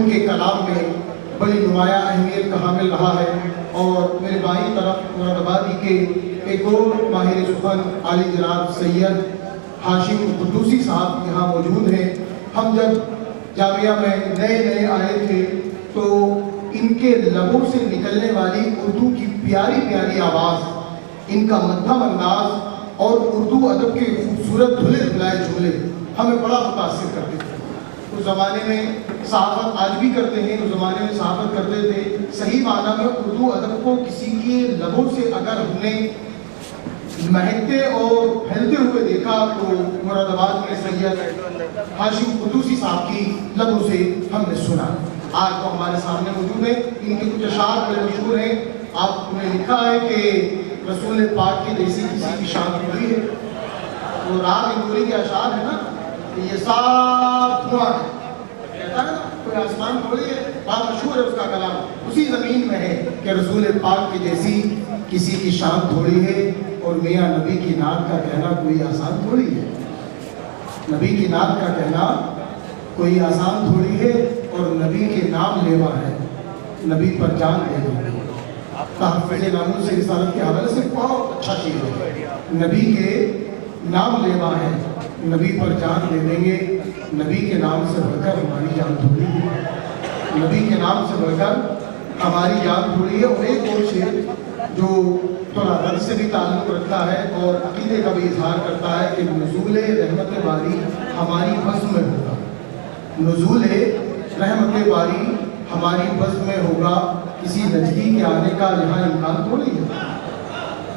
उनके कलाम में बड़ी नुमाया अहमियत का हामिल रहा है। और मेरे बाईं तरफ मुरादाबादी के एक और माहिर सुखन आली जनाब सैयद हाशिम कुद्दूसी साहब यहाँ मौजूद हैं। हम जब जामिया में नए आए थे तो इनके लबों से निकलने वाली उर्दू की प्यारी प्यारी आवाज़, इनका मध्यम अंदाज और उर्दू अदब के खूबसूरत धुले धुलाए जुमले हमें बड़ा मुतासिर करते थे। उस ज़माने में सहाफ़त आज भी करते हैं, उस ज़माने में सहाफ़त करते थे। सही माना में उर्दू अदब को किसी के लबों से अगर हमने महकते और फैलते हुए देखा तो मुरादाबाद में सैयद हाशिम कुद्दूसी साहब की लबों से हमने सुना। आज तो हमारे सामने मौजूद है। इनके कुछ अशार बड़े मशहूर हैं। आपने लिखा है कि रसूल पाक की जैसी किसी की शान हुई है। वो राग इंदौरी के अशार है ना, ये साफ धुआं कहता है ना, कोई आसमान थोड़ी है। बहुत मशहूर है उसका कलाम। उसी ज़मीन में है कि रसूल पाक की जैसी किसी की शान थोड़ी है और मियाँ नबी की नात का कहना कोई आसान थोड़ी है। नबी की नात का कहना कोई आसान थोड़ी है और नबी के नाम लेवा है, नबी पर जान दे दो। तहफ़्फ़ुज़ नामूस से रिसालत के हवाले से बहुत अच्छा चीज़ है। नबी के नाम लेवा है, नबी पर जान दे देंगे। नबी के नाम से बढ़कर हमारी जान थोड़ी है, नबी के नाम से बढ़कर हमारी जान थोड़ी है। और एक और शेर जो थोड़ा रब से भी ताल्लुक़ रखता है और अक़ीदे का भी इजहार करता है कि नुज़ूल रहमत बारी हमारी बज़्म में होगा। नुज़ूल रहमत बारी हमारी बज़्म में होगा। किसी नज़दीक के आने का यहाँ इम्कान थोड़ी है,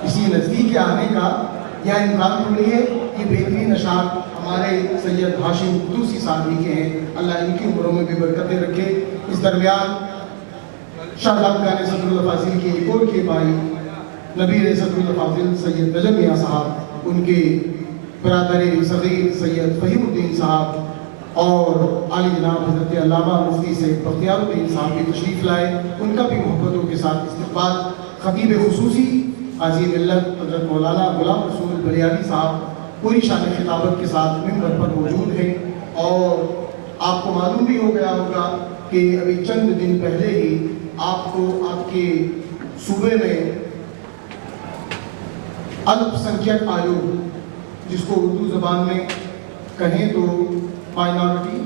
किसी नज़दीक के आने का यहाँ इम्कान थोड़ी है। ये बेहतरीन अशार हमारे सैयद हाशिम कुद्दूसी साहब ही के हैं। अल्लाह इनकी उम्रों में भी बरकतें रखे। इस दरमियान शाहज़ाद खान सदरुल फाजिल की एक और के भाई नबी सदरुल फाजिल सैयद नजम मियाँ साहब, उनके बरादर सग़ीर सैयद फ़हीमुद्दीन साहब और आली जनाब हज़रत अल्लामा मुफ्ती सैयद बख्तियारुद्दीन साहब भी तशरीफ़ लाए। उनका भी मोहब्बतों के साथ इस्तक़बाल। ख़तीब खुसूसी काज़ी मिल्लत हज़रत मौलाना गुलाम रसूल बलियाली साहब पूरी शान खिताबत के साथ मिंबर पर मौजूद हैं। और आपको मालूम भी हो गया होगा कि अभी चंद दिन पहले ही आपको आपके सूबे में अल्पसंख्यक आयोग, जिसको उर्दू ज़बान में कहें तो माइनॉरिटी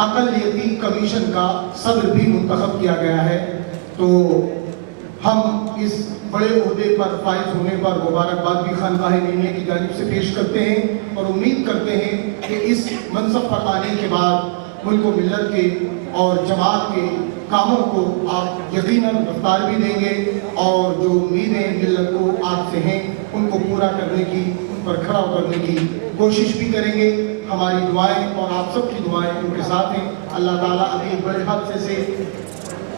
अक़लियती कमीशन का सदर भी मुंतखब किया गया है। तो हम इस बड़े ओहदे पर फाइज होने पर मुबारकबाद भी खानकाह नीनिया की जानिब से पेश करते हैं और उम्मीद करते हैं कि इस मनसब पर आने के बाद मुल्क व मिल्लत के और जमात के कामों को आप यकीनन रफ्तार भी देंगे और जो उम्मीदें मिल्लत को आपसे हैं उनको पूरा करने की, उन पर खड़ा उतरने की कोशिश भी करेंगे। हमारी दुआएं और आप सबकी दुआएं उनके साथ हैं। अल्लाह ताला अभी एक बड़े हादसे से,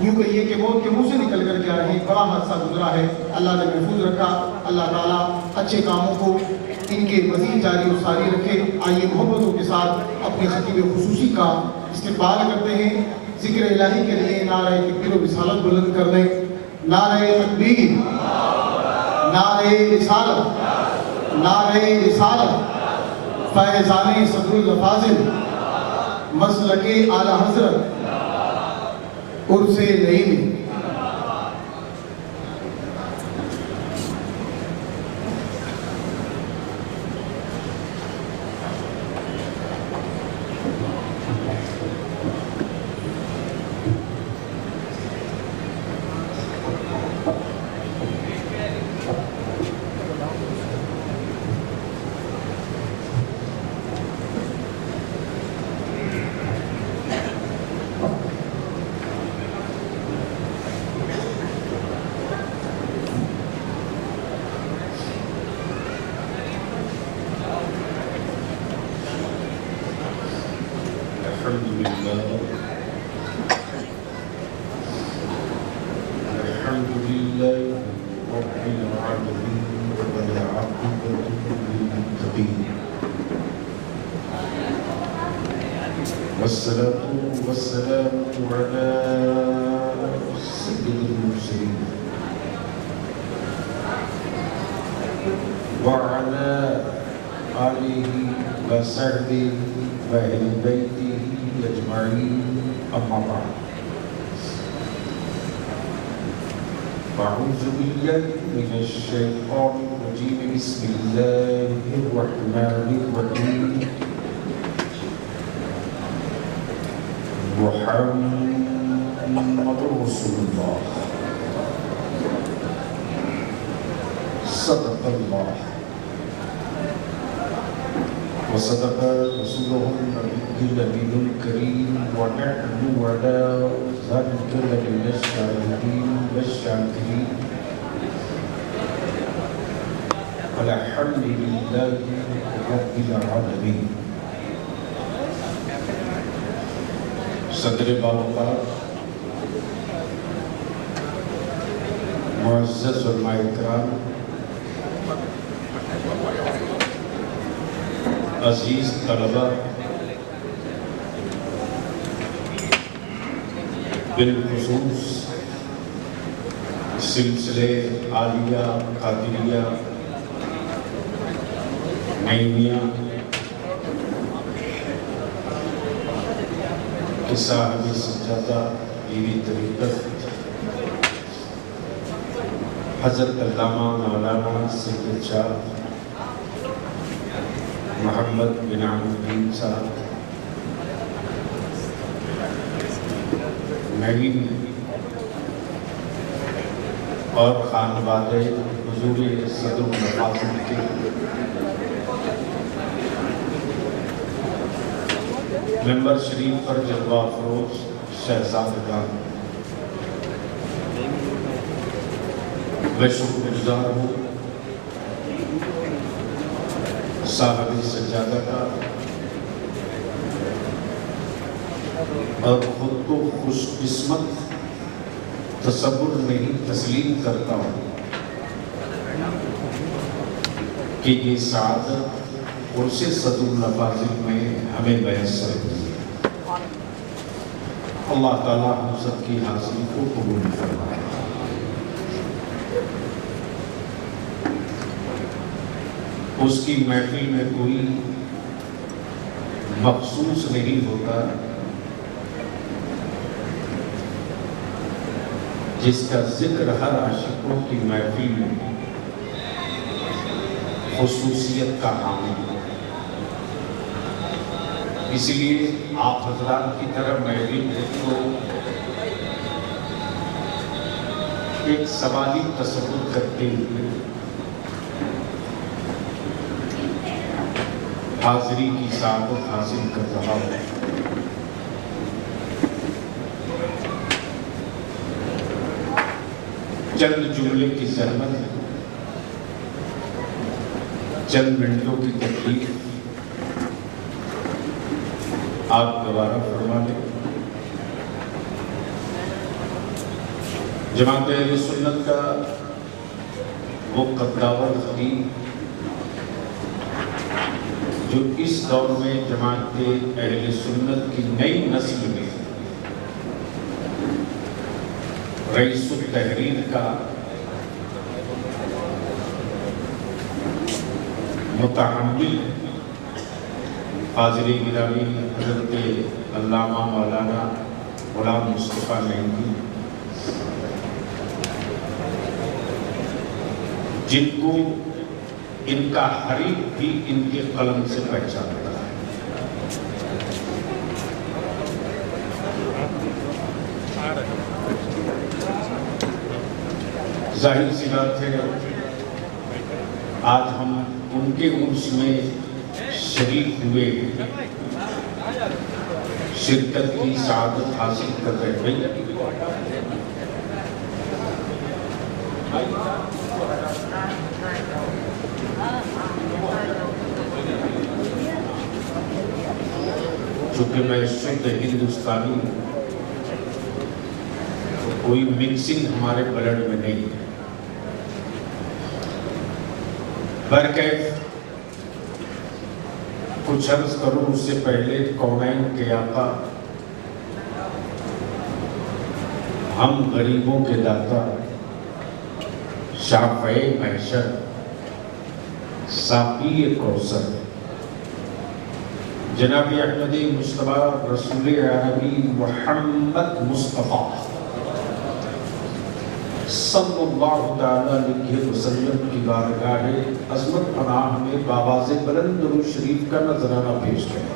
यूँ कहिए कि मौत के मुँह से निकल कर के आए हैं, बड़ा हादसा गुजरा है। अल्लाह ने महफूज रखा। अल्लाह ताला अच्छे कामों को इनके मज़ीद जारी और सारी रखे। आइए मोहब्बतों के साथ अपने खतीब खुसूसी का इस्तक़बाल करते हैं। ज़िक्र इलाही के लिए नारे तकबीर व रिसालत बुलंद कर दें। नारे तकबीर, नारे रिसालत, नारे रिसालत, फैज़ाने सदरुल फाजिल, मसलके आला हज़रत, उर्से नईमी। वस्सलातु वस्सलामु अला सय्यिदिल मुरसलीन व अला आलिहि व सहबिहि व अहले बैतिहि अजमाईन अम्मा बाद अऊज़ु बिल्लाहि मिनश शैतानिर रजीम बिस्मिल्लाहिर रहमानिर रहीम मुहम्मदुर रसूलुल्लाह सदक़ल्लाह व सदक़ रसूलुहुन नबियुल करीम व नहनु अला ज़ालिका लमिनश शाहिदीन वश-शाकिरीन अल्हम्दुलिल्लाहि रब्बिल आलमीन। सदर बावका मुअज़्ज़ज़ उलमाए किराम, अजीज तलबा, बिलखुसूस सिलसिले आलिया कादिरिया नईमिया के साहिब सज्जादा पीरी तरीक़त हज़रत अल्लामा मौलाना सैयद शाह मोहम्मद बिन अमीन साहब नईम और खानवादे हुजूर सदरुल मफासिल के मेंबर शरीफ पर जलवा फरोज शहजादगान, मैं शुक्रगुजार हूँ साहिब सज्जादा का और खुद को खुशकिस्मत तसव्वुर नहीं तस्लीम करता हूँ कि ये सादत उर्से सदरुल मफासिल में हमें मैसर हुई। अल्लाह ताला हम सबकी हासिल को कबूल फरमाए। उसकी महफिल में कोई मखसूस नहीं होता जिसका जिक्र हर आशिकों की महफिल में खुसूसियत का हामिल। इसलिए आप हजरात की तरफ मैं भी तो एक सवाली तसव्वुर करते हुए हाजिरी की सादत हासिल कर रहा हूँ। चंद जुमले की जहमत, चंद मिनटों की तकलीफ आप गवारा फरमा लें। जमात अहले सुन्नत का वो कद्दावर खतीब जो इस दौर में जमात अहले सुन्नत की नई नस्ल में रईसुल तहरीर का मुतहम्मिल हाज़िर गिरामी हज़रत अल्लामा मौलाना गुलाम मुस्तफ़ा नईमी, जिनको इनका हरीफ भी इनके कलम से पहचानता है। जाहिर सी बात है आज हम उनके उर्स में शरीक हुए, शिरकत की सादत हासिल कर रहे हैं। चूंकि मैं शुद्ध हिंदुस्तानी हूँ, कोई मिक्सिंग हमारे ब्लड में नहीं है। बरकैफ कुछ अर्ज करूं उससे पहले कौनैन के आका, हम गरीबों के दाता, शाफ़े महशर, साक़ी कौसर, जनाब अहमदी मुस्तफा रसूल अरबी मोहम्मद मुस्तफा सल्लल्लाहु तआला अलैहि वसल्लम की बारगाह अज़मत पनाह में बावाज़े बुलंद दुरूद शरीफ का नजराना पेश करें।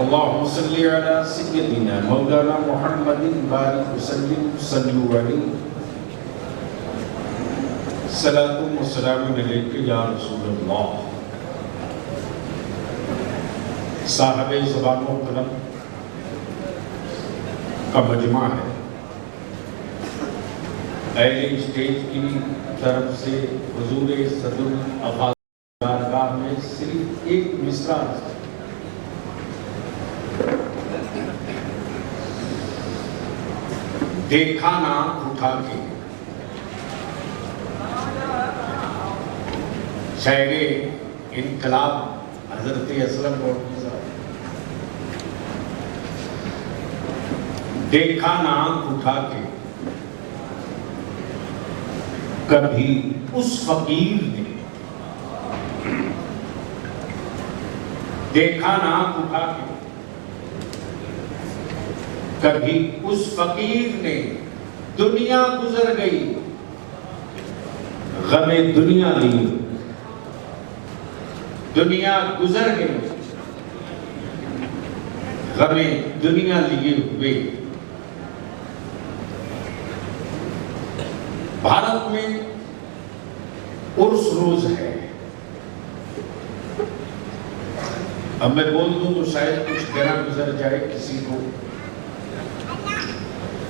अल्लाहुम्मा सल्ली अला सय्यदिना मौलाना मुहम्मदिन बारिक वसल्लिम सल्लु अलैहि सलातु व सलामु अलैका या रसूलल्लाह। साहिबे ज़बानो कलम का मजमा है। अहले स्टेज की तरफ से हुजूर सदरुल अफ़ाज़ बारगाह में सिर्फ एक मिसरा देखा ना उठा के शायरे इनकलाब हज़रत असलम गौहरी साहब, देखा ना उठा के कभी उस फकीर ने, देखा ना उठा के कभी उस फकीर ने, दुनिया गुजर गई गमे दुनिया ली, दुनिया गुजर गई गमे दुनिया लिए हुए। भारत में उर्स रोज है। अब मैं बोल दूं तो शायद कुछ गला गुजर जाए किसी को,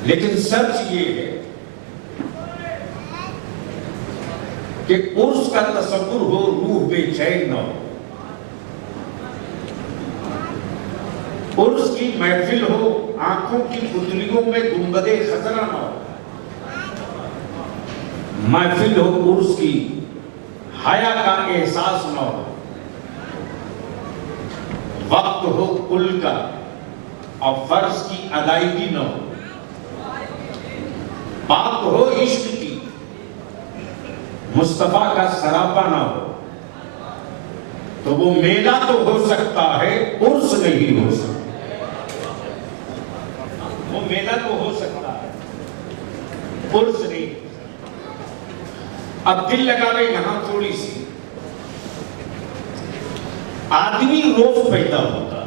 लेकिन सच ये है कि उर्स का तसव्वुर हो, रूह बेचैन न हो। उर्स की महफिल हो, आंखों की पुतलियों में गुंबदे खतरा न हो। महफिल हो उर्स की, हया का एहसास न हो। वक्त हो कुल का और फर्ज की अदायगी न हो। बात हो इश्क की, मुस्तफा का सरापा न हो। तो वो मेला तो हो सकता है, उर्स नहीं हो सकता। वो मेला तो हो सकता है, उर्स नहीं। अब दिल लगावे यहां थोड़ी सी, आदमी रोज पैदा होता,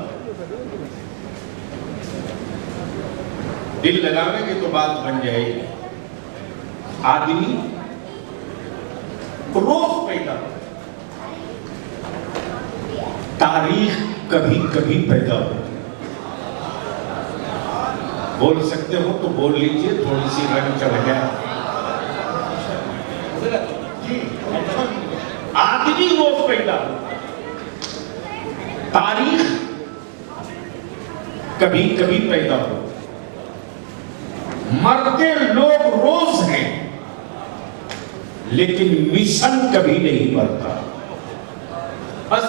दिल लगावेंगे तो बात बन जाएगी। आदमी रोज पैदा होता, तारीख कभी कभी पैदा होती। बोल सकते हो तो बोल लीजिए, थोड़ी सी रंग चढ़ गया। आदमी रोज पैदा होता, तारीख कभी कभी पैदा होती। मरते लोग रोज हैं, लेकिन मिशन कभी नहीं मरता। बस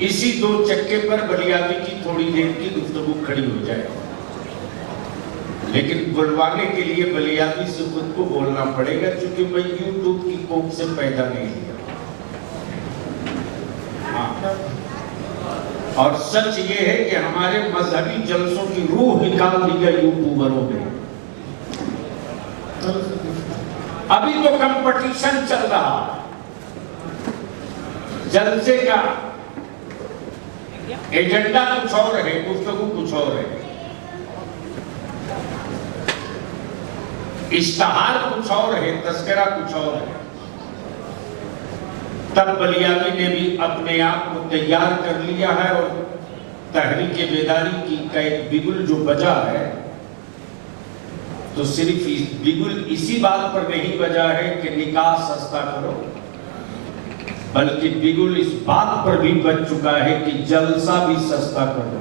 इसी दो चक्के पर बलियादी की थोड़ी देर की गुफ्तगू खड़ी हो जाए, लेकिन बुलवाने के लिए बलियादी से खुद को बोलना पड़ेगा, क्योंकि मैं यूट्यूब की कोख से पैदा नहीं हुआ। हाँ। और सच ये है कि हमारे मजहबी जलसों की रूह निकाल दी गई यूट्यूबरों ने। अभी तो कंपटीशन चल रहा, जलसे का एजेंडा कुछ और है, गुफ्तगू कुछ और है, इश्तहार कुछ और है, तस्करा कुछ और है। तब बलियादी ने भी अपने आप को तैयार कर लिया है और तहरीक बेदारी की का एक बिगुल जो बजा है, तो सिर्फ बिगुल इसी बात पर नहीं बजा है कि निकाह सस्ता करो, बल्कि बिगुल इस बात पर भी बच चुका है कि जलसा भी सस्ता करो।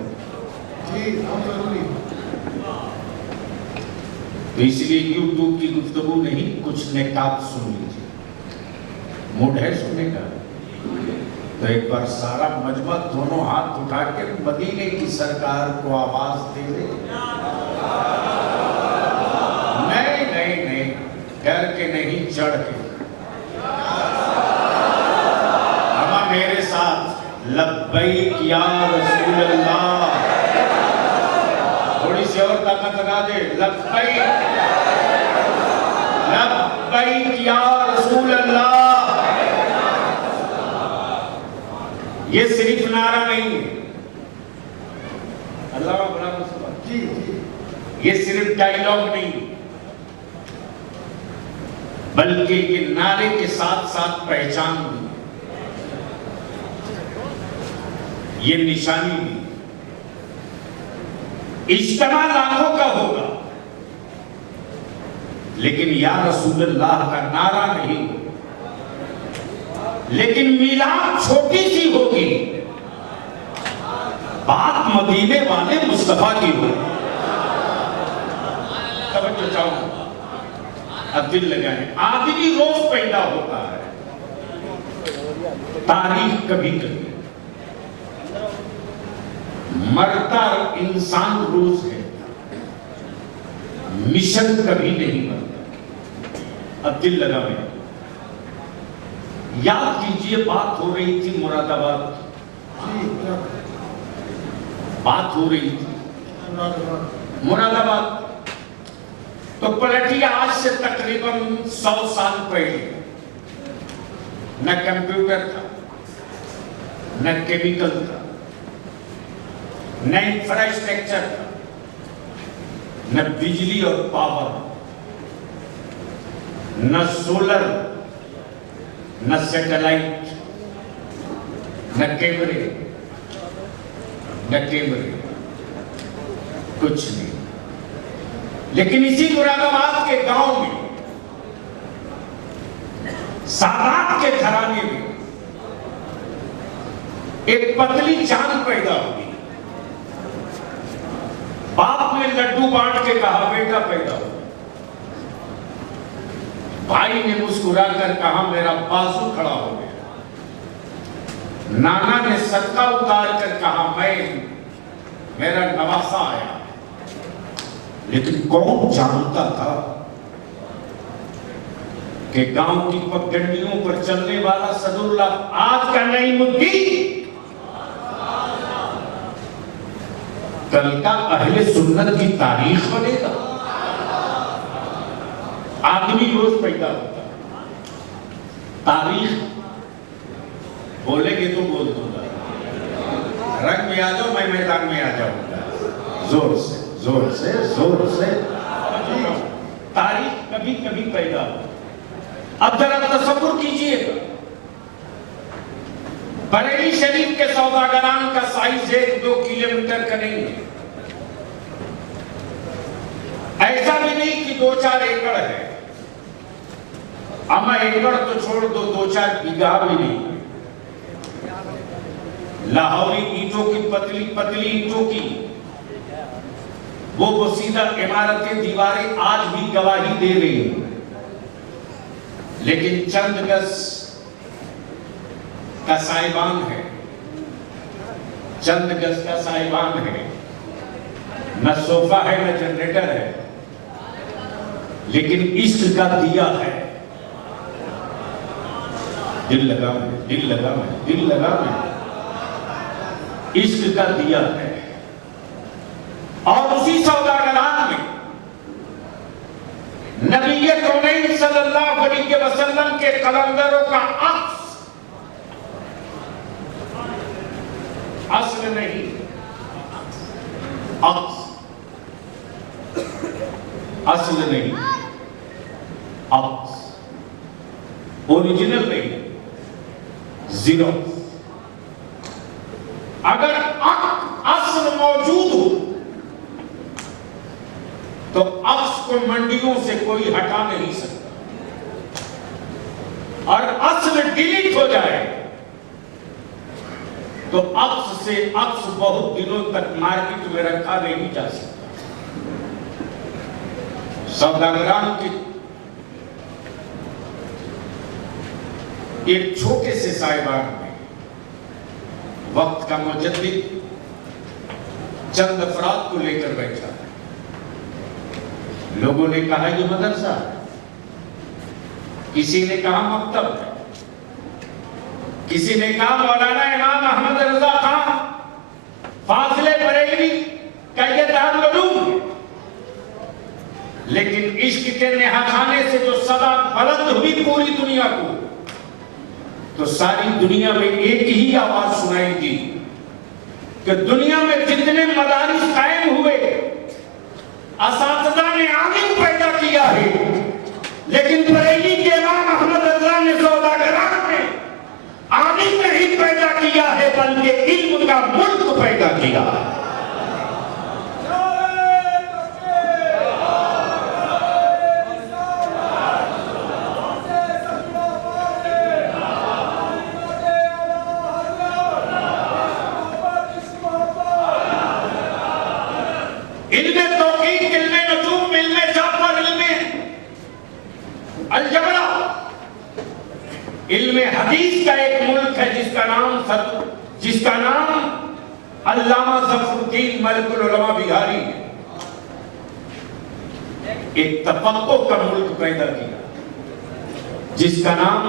तो इसलिए यूट्यूब की गुफ्तगू नहीं, कुछ नेकाब सुन लीजिए। मूड है सुनने का? तो एक बार सारा मजमा दोनों हाथ उठा के मदीने की सरकार को आवाज दे दे। नहीं नहीं नहीं, डर के नहीं, चढ़ के। लब्बैक या रसूल अल्लाह। थोड़ी सी और ताकत लगा दे, लब्बैक लब्बैक या रसूल अल्लाह। ये सिर्फ नारा नहीं है, अल्लाह बड़ा जी जी, ये सिर्फ डायलॉग नहीं, बल्कि ये नारे के साथ साथ पहचान भी, ये निशानी भी। इज्तिमा लाखों का होगा, लेकिन या रसूलुल्लाह का नारा नहीं, लेकिन मिलाद छोटी सी होगी, बात मदीने वाले मुस्तफा की होगी। तवज्जो चाहूंगा, अब दिल लगाए। आदमी रोज पैदा होता है, तारीख कभी कभी, मरता इंसान रोज है, मिशन कभी नहीं मरता। अब दिल लगाए, याद कीजिए, बात हो रही थी मुरादाबाद, बात हो रही थी मुरादाबाद। तो पलटिए, आज से तकरीबन 100 साल पहले न कंप्यूटर था, न केमिकल था, न इंफ्रास्ट्रक्चर था, न बिजली और पावर, न सोलर, न सैटेलाइट, न कैमरे, कुछ नहीं। लेकिन इसी मुरादाबाद के गांव में, सादात के घराने में एक पतली जान पैदा हुई। बाप ने लड्डू बांट के कहा, बेटा पैदा हो। भाई ने मुस्कुराकर कहा, मेरा बाजू खड़ा हो गया। नाना ने सदका उतार कर कहा, मेरा नवासा आया। लेकिन कौन जानता था कि गांव की पगडंडियों पर चलने वाला सदुल्लाह आज का नईमुद्दीन कल का अहले सुन्नत की तारीख बनेगा। आदमी रोज पैदा होता, तारीख बोलेंगे तो बोल दूंगा, रंग में आ जाओ, मैं मैदान में आ जाऊंगा, जोर से जोर से जोर से। तारीख कभी कभी पैदा हो। अब जरा तसव्वुर कीजिएगा, बरेली शरीफ के सौदागरान का साइज 1-2 किलोमीटर का नहीं है। ऐसा भी नहीं कि 2-4 एकड़ है, अमा एकड़ तो छोड़ दो, 2-4 बीघा भी नहीं। लाहौरी ईंटों की, पतली पतली ईंटों की वो वसीला इमारतें, दीवारें आज भी गवाही दे रही हैं। लेकिन चंद गज का साहिबान है, चंद गज का साहिबान है, न सोफा है न जनरेटर है, लेकिन इश्क का दिया है। दिल लगा में, दिल लगा में, दिल लगा में, इश्क का दिया है। और उसी सौदागरान में नबी कौनैन सल्लल्लाहु अलैहि वसल्लम के कलंदरों का अक्स नहीं, अक्स, असल नहीं, अक्स, ओरिजिनल नहीं, जीरो। अगर असल मौजूद हो तो अक्स को मंडियों से कोई हटा नहीं सकता, और असल डिलीट हो जाए तो अक्स से अक्स बहुत दिनों तक मार्केट में रखा नहीं जा सकता। सौदागरान के एक छोटे से साहिबान में वक्त का मुजद्दिद चंद अफराद को लेकर बैठा। लोगों ने कहा ये मदरसा है, किसी ने कहा मकतब है, किसी ने कहा मौलाना इमाम अहमद रजा खान फाजिले बरेलवी का ये दारुल उलूम है, लेकिन इश्क के नेहा खाने से जो सदा बुलंद हुई पूरी दुनिया को, तो सारी दुनिया में एक ही आवाज सुनाई दी कि दुनिया में जितने मदारिस कायम हुए, असातिज़ा ने आलिम पैदा किया है, लेकिन बरेली के इमाम अहमद रजा ने सौदागरान ने आलिम नहीं पैदा किया है, बल्कि इल्म का मुल्क पैदा किया है। इल्मे तौकीद, इल्मे नजूम, इल्मे जाफर, इल्मे अलजबरा, इल्मे हदीस का एक मुल्क है जिसका नाम अल्लामा ज़फ़रुद्दीन मलिकुल उलमा बिहारी है। एक तफक्को का मुल्क पैदा किया जिसका नाम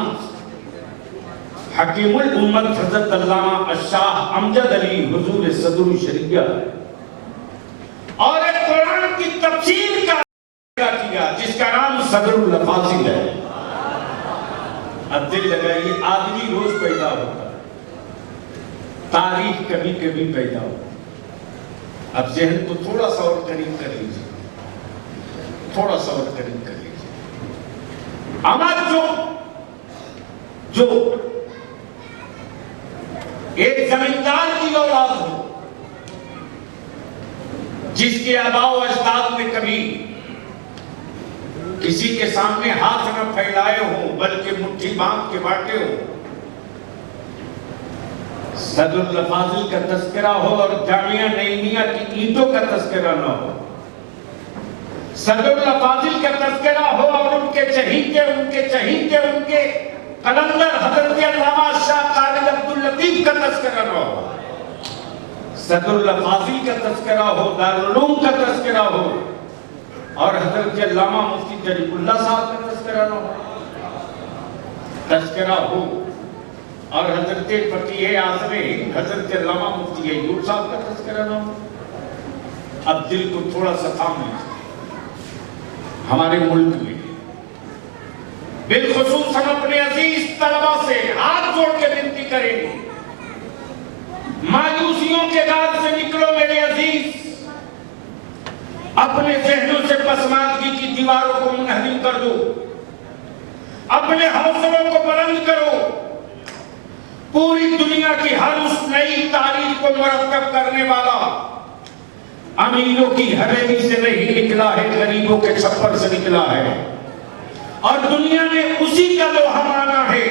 हकीमुल उम्मत हज़रत अल्लामा अशाह अमजद अली हुजूर सदरुल शरिया है, और एक कुरान की तफसीर का किया जिसका नाम सदरुल लफाजिल है। अब दिल लगाइए, आदमी रोज पैदा होता है, तारीख कभी कभी पैदा होता है। अब ज़हन को थोड़ा सा और करीब कर लीजिए, थोड़ा सा और करीब कर लीजिए। हमारा जो एक जमींदार की औलाद हो, जिसके आबाओ अजदाद ने कभी किसी के सामने हाथ न फैलाए हो बल्कि मुट्ठी बांध के बांटे हो, सदरुल फाजिल का तस्करा हो और जामिया नईमिया की ईंटों का तस्करा न हो, सदरुल फाजिल का तस्करा हो और उनके चहीते कलंदर हजरत अल्लामा शाह कादिर अब्दुल लतीफ का तस्करा न हो, सदरुल फाजिल का तस्करा हो, दारुल उलूम का तस्करा हो, और हजरत अल्लामा मुफ्ती तरीकुल्लाह साहब का तस्करा न हो, तस्करा हो और हजरत फकीह आज़म हिंद हजरत अल्लामा मुफ्ती अय्यूब साहब का तस्करा न हो। अब दिल को थोड़ा सा थाम लीजिए। हमारे मुल्क में बिलखुसूस हम अपने अजीज तलबा से हाथ जोड़ के विनती करेंगे, मायूसियों के राज से निकलो मेरे अजीज, अपने ज़हनों से पसमानदगी की दीवारों को मुनहदिम कर दो, अपने हौसलों को बुलंद करो। पूरी दुनिया की हर उस नई तारीख को मुरक्कब करने वाला अमीरों की हवेली से नहीं निकला है, गरीबों के छप्पर से निकला है, और दुनिया ने उसी का लोहा माना है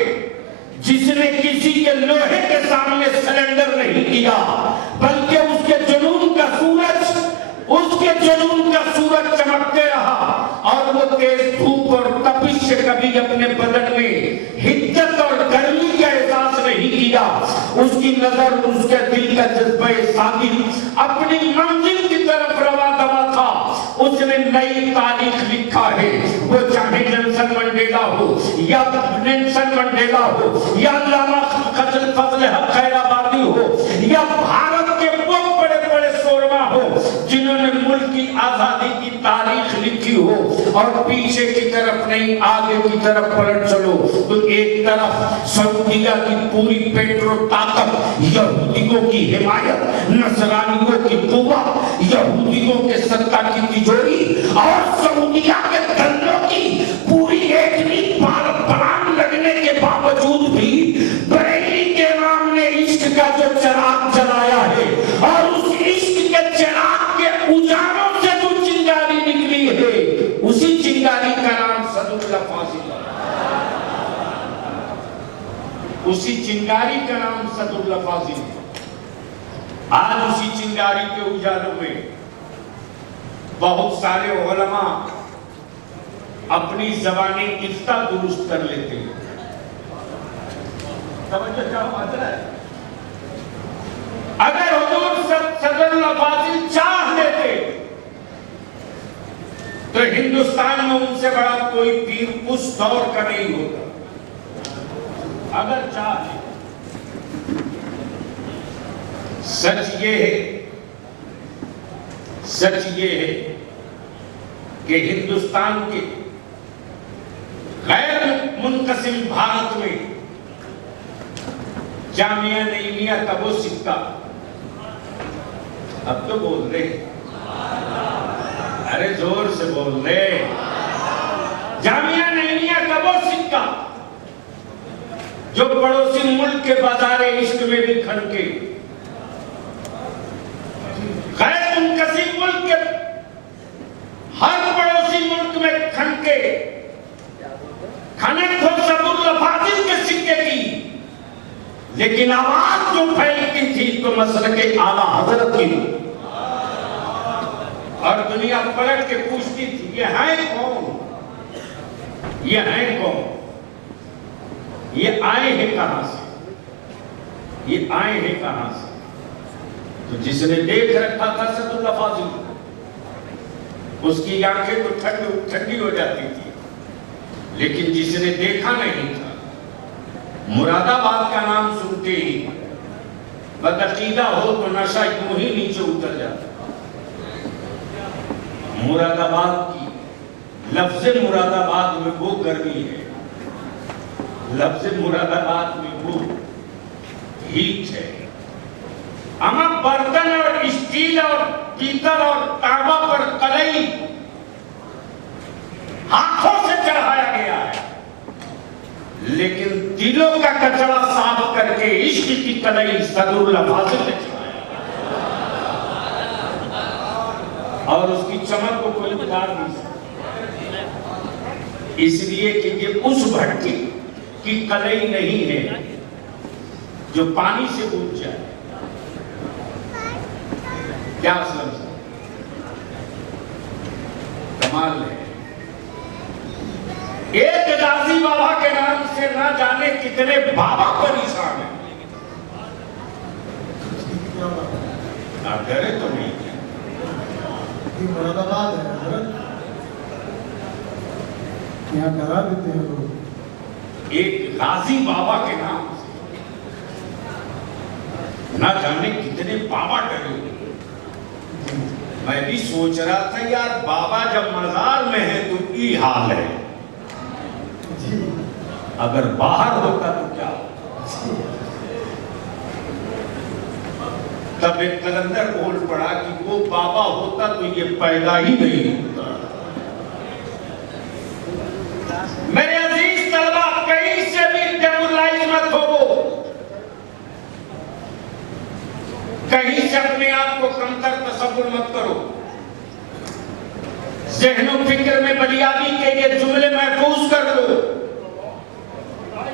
जिसने किसी के लोहे के सामने सरेंडर नहीं किया, बल्कि उसके जुनून का सूरज चमकते रहा, और वो तेज धूप और तपिश से कभी अपने बदन में हिद्दत और गर्मी का एहसास नहीं किया। उसकी नजर उसके दिल का जज्बे सादिक अपनी मंजिल की तरफ रवा दवा था। उसने नई तारीख लिखा है, वो चाहे नेल्सन मंडेला हो या अल्लामा फजल हक खैराबादी हो या भारत के वो बड़े बड़े शोरमा हो जिन्होंने मुल्क की आजादी की तारीख लिखी हो, और पीछे की तरफ नहीं आगे की तरफ पलट चलो तो एक तरफ सऊदिया की पूरी पेट्रो ताकत, यहूदियों की हिमायत, नसरानियों की कुव्वत, यहूदियों के सत्ता की तिजोरी और सऊदिया के धंधों की पूरी एकनी परान लगने के बावजूद भी बरेली के इमाम ने इश्क का जो चिराग जलाया है, और उस इश्क के चिराग के उजालों से जो चिंगारी निकली है, उसी चिंगारी का नाम सदरुल फाजिल है। उसी चिंगारी का नाम सदरुल फाजिल है। आज उसी चिंगारी के उजालों में बहुत सारे उलमा अपनी ज़बानी इफ्ता दुरुस्त कर लेते हैं। अगर हुजूर सदरुल फाजिल चाह लेते तो हिंदुस्तान में उनसे बड़ा कोई पीर उस दौर का नहीं होता। अगर चाहे सच ये है कि हिंदुस्तान के गैर मुनकसिम भारत में जामिया नईमिया का वो सिक्का, अब तो बोल रहे, अरे जोर से बोल रहे, जामिया नईमिया का वो सिक्का जो पड़ोसी मुल्क के बाजारे इश्क में भी खनके, गैर मुनकसिम मुल्क के हर पड़ोसी मुल्क में खनके, खनक हो सबुल लफाजिल के सिक्के की, लेकिन आवाज जो फैलती थी तो मसलक के आला हजरत की, और दुनिया पलट के पूछती थी ये है कौन, ये है कौन, ये आए हैं कहां से, ये आए हैं कहां से। तो जिसने देख रखा था सबुल लफाजिल, उसकी आंखें तो ठंडी हो जाती थी, लेकिन जिसने देखा नहीं था, मुरादाबाद का नाम सुनते ही बदअकीदा हो तो नशा यूं ही नीचे उतर जाता। मुरादाबाद की, लफ्ज़ मुरादाबाद में वो गर्मी है, लफ्ज़ मुरादाबाद में वो हीट है। अमा बर्तन और स्टील और पीतल और तांबा पर कलई हाथों से चढ़ाया गया है, लेकिन दिलों का कचरा साफ करके इश्क की कलई सदरुल लफाजिल ने चढ़ाया, और उसकी चमक को कोई बिगाड़ नहीं सकता, इसलिए कि ये उस भट्टी की कलई नहीं है जो पानी से बूझ जाए। क्या समझ, कमाल है। एक गाजी बाबा के नाम से ना जाने कितने बाबा परेशान हैं। आप डरे तो नहीं? मुरादाबाद है हजरत, यहाँ डरा देते हैं लोग। एक गाजी बाबा के नाम से ना जाने कितने बाबा डरे। मैं भी सोच रहा था यार, बाबा जब मजार में है तो ये हाल है, अगर बाहर होता तो क्या होता। तब एक कलंदर बोल पड़ा कि वो बाबा होता तो ये पैदा ही नहीं होता। मेरे अजीज तलबा, कहीं से भी डेमोरलाइज मत हो, कहीं से अपने आप को कमतर तसव्वुर मत करो। ज़हनो फिक्र में बलियादी के ये जुमले महफूज कर लो,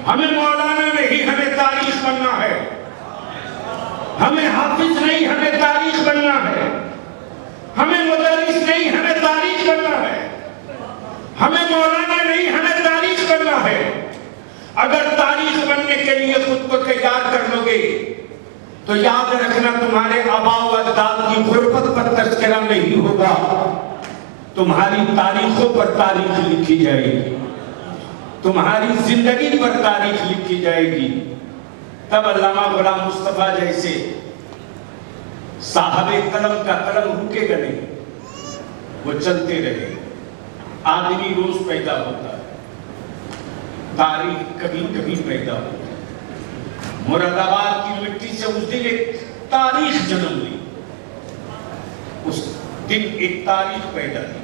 हमें मौलाना नहीं, हमें तारीख बनना है, हमें हाफिज नहीं, हमें तारीख बनना है, हमें मुदर्रिस नहीं, हमें तारीख बनना है, हमें मौलाना नहीं, हमें तारीख बनना है। अगर तारीख बनने के लिए खुद को तैयार कर लोगे तो याद रखना, तुम्हारे आबा व अजदाद की गुर्बत पर तज़किरा नहीं होगा, तुम्हारी तारीखों पर तारीख लिखी जाएगी, तुम्हारी जिंदगी पर तारीख लिखी जाएगी। तब अल्लामा गुलाम मुस्तफा जैसे साहबे कलम का कलम रुकेगा नहीं, वो चलते रहे। आदमी रोज पैदा होता है, तारीख कभी कभी पैदा होती है। मुरादाबाद की मिट्टी से उस दिन एक तारीख जन्म ली, उस दिन एक तारीख पैदा की।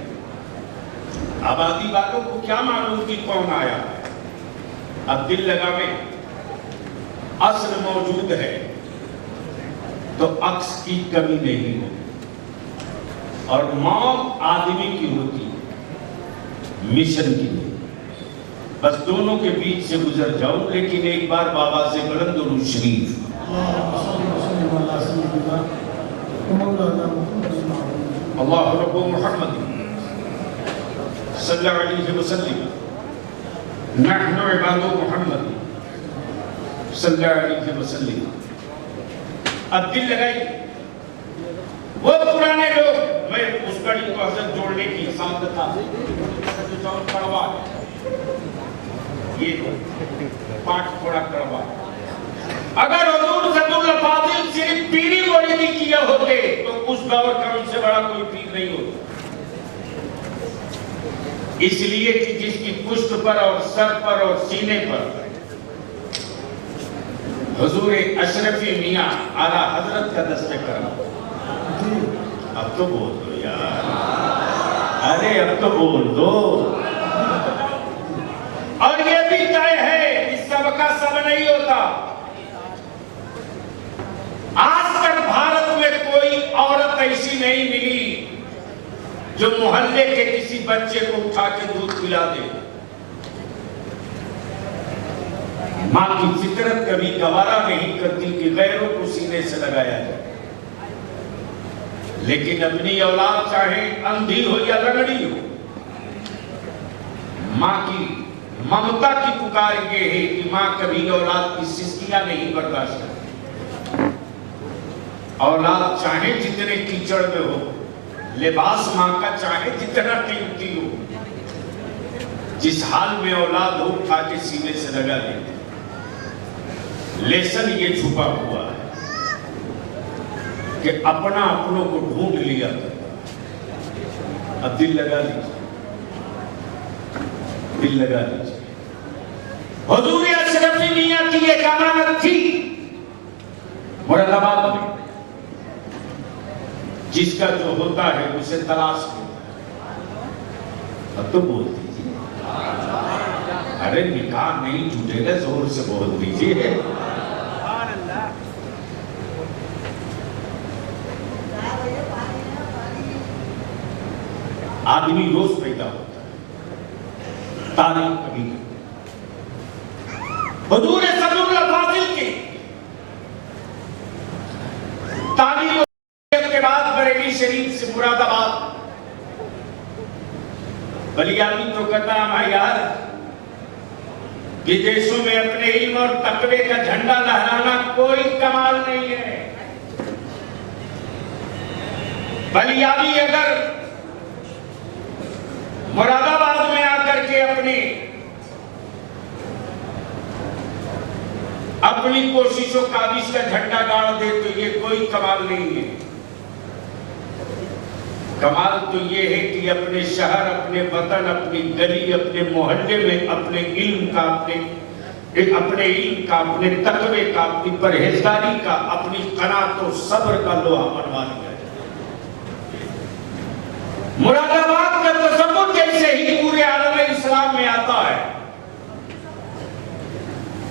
आबादी वालों को क्या मालूम कि कौन आया है, अब दिल लगा में असल मौजूद है तो अक्स की कमी नहीं होती, और मौत आदमी की होती है, मिशन की नहीं। बस दोनों के बीच से गुजर जाऊं, लेकिन एक बार बाबा से बुलंद दुरूद शरीफ। अल्लाह रब्बु मुहम्मद सल्लल्लाहु अलैहि वसल्लम, नहनु इबादु मुहम्मद सल्लल्लाहु अलैहि वसल्लम। अब दिल लगाई, वो पुराने लोग, मैं उस कड़ी को हजरत जोड़ने की सामत था, कड़वा ये पाठ थोड़ा कड़वा। अगर हुजूर सल्लल्लाहु अलैहि वसल्लम सिर्फ पीरी और यदि किए होते तो उस दौर का उनसे बड़ा कोई पीर नहीं होता। इसलिए कि जिसकी पुष्ट पर और सर पर और सीने पर हुजूर अशरफी मियां आला हजरत का दस्ते करम। अब तो बोल दो यार, अरे अब तो बोल दो। और ये भी तय है कि सबका सब नहीं होता। आज तक भारत में कोई औरत ऐसी नहीं मिली जो मोहल्ले के किसी बच्चे को उठा के दूध पिला दे। मां की फितरत कभी गवारा नहीं करती कि गैरों को सीने से लगाया जाए, लेकिन अपनी औलाद चाहे अंधी हो या लंगड़ी हो, मां की ममता की पुकार ये है कि मां कभी औलाद की सिस्कियां नहीं बर्दाश्त करती। औलाद चाहे जितने कीचड़ में हो, लिबास मां का चाहे जितना कीमती हो, जिस हाल में औलाद हो उठा के सीने से लगा देते। लेसन ये छुपा हुआ है कि अपना अपनों को ढूंढ लिया करता। अब दिल लगा लीजिए, दिल लगा लीजिए। हुजूर अशरफी मियां की एक अमानत थी मुरादाबाद में, जिसका जो होता है उसे तलाश करो। अब तो बोल दीजिए, अरे निकाह नहीं टूटेगा, जोर से बोल दीजिए। आदमी रोज पैदा होता है, तारीख कभी नहीं। हुजूर सल्लल्लाहु अलैहि वसल्लम की तालीम के बाद बरेली शरीफ से मुरादाबाद बलियानी तो कहता है यार, विदेशों में अपने इल्म और तकवे का झंडा लहराना कोई कमाल नहीं है। बलियानी अगर मुरादाबाद में आकर के अपनी कोशिशों काबिज का झंडा गाड़ दे तो ये कोई कमाल नहीं है। कमाल तो ये है कि अपने शहर, अपने वतन, अपनी गली, अपने मोहल्ले में अपने इल्म का, अपने इल्म का, अपने तकवे का, अपनी परहेजगारी का, अपनी कनात और सब्र का लोहा मनवा लिया। मुरादाबाद का तसव्वुर जैसे ही पूरे आलम इस्लाम में आता है,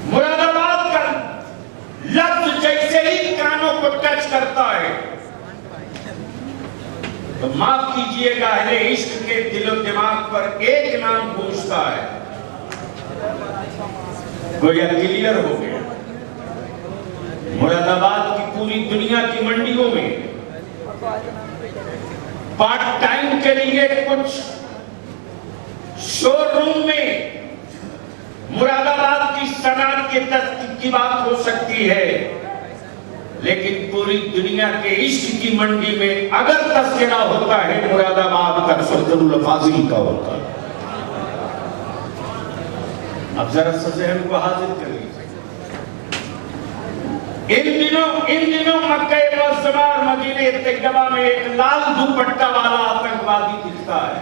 मुरादाबाद का लफ्ज जैसे ही कानों को टच करता है, तो माफ कीजिएगा अहले इश्क के दिलो दिमाग पर एक नाम गूंजता है, गोया क्लियर हो गया। मुरादाबाद की पूरी दुनिया की मंडियों में पार्ट टाइम के लिए कुछ शोरूम में मुरादाबाद की सनअत की बात हो सकती है, लेकिन पूरी दुनिया के इश्क की मंडी में अगर तस्करा होता है मुरादाबाद का सुल्तानुल फाजिल का होता है। अब जरा ज़हन को हाजिर करिए। इन दिनों मक्का मुअज़्ज़मा और मदीने तैयबा में एक लाल दुपट्टा वाला आतंकवादी दिखता है।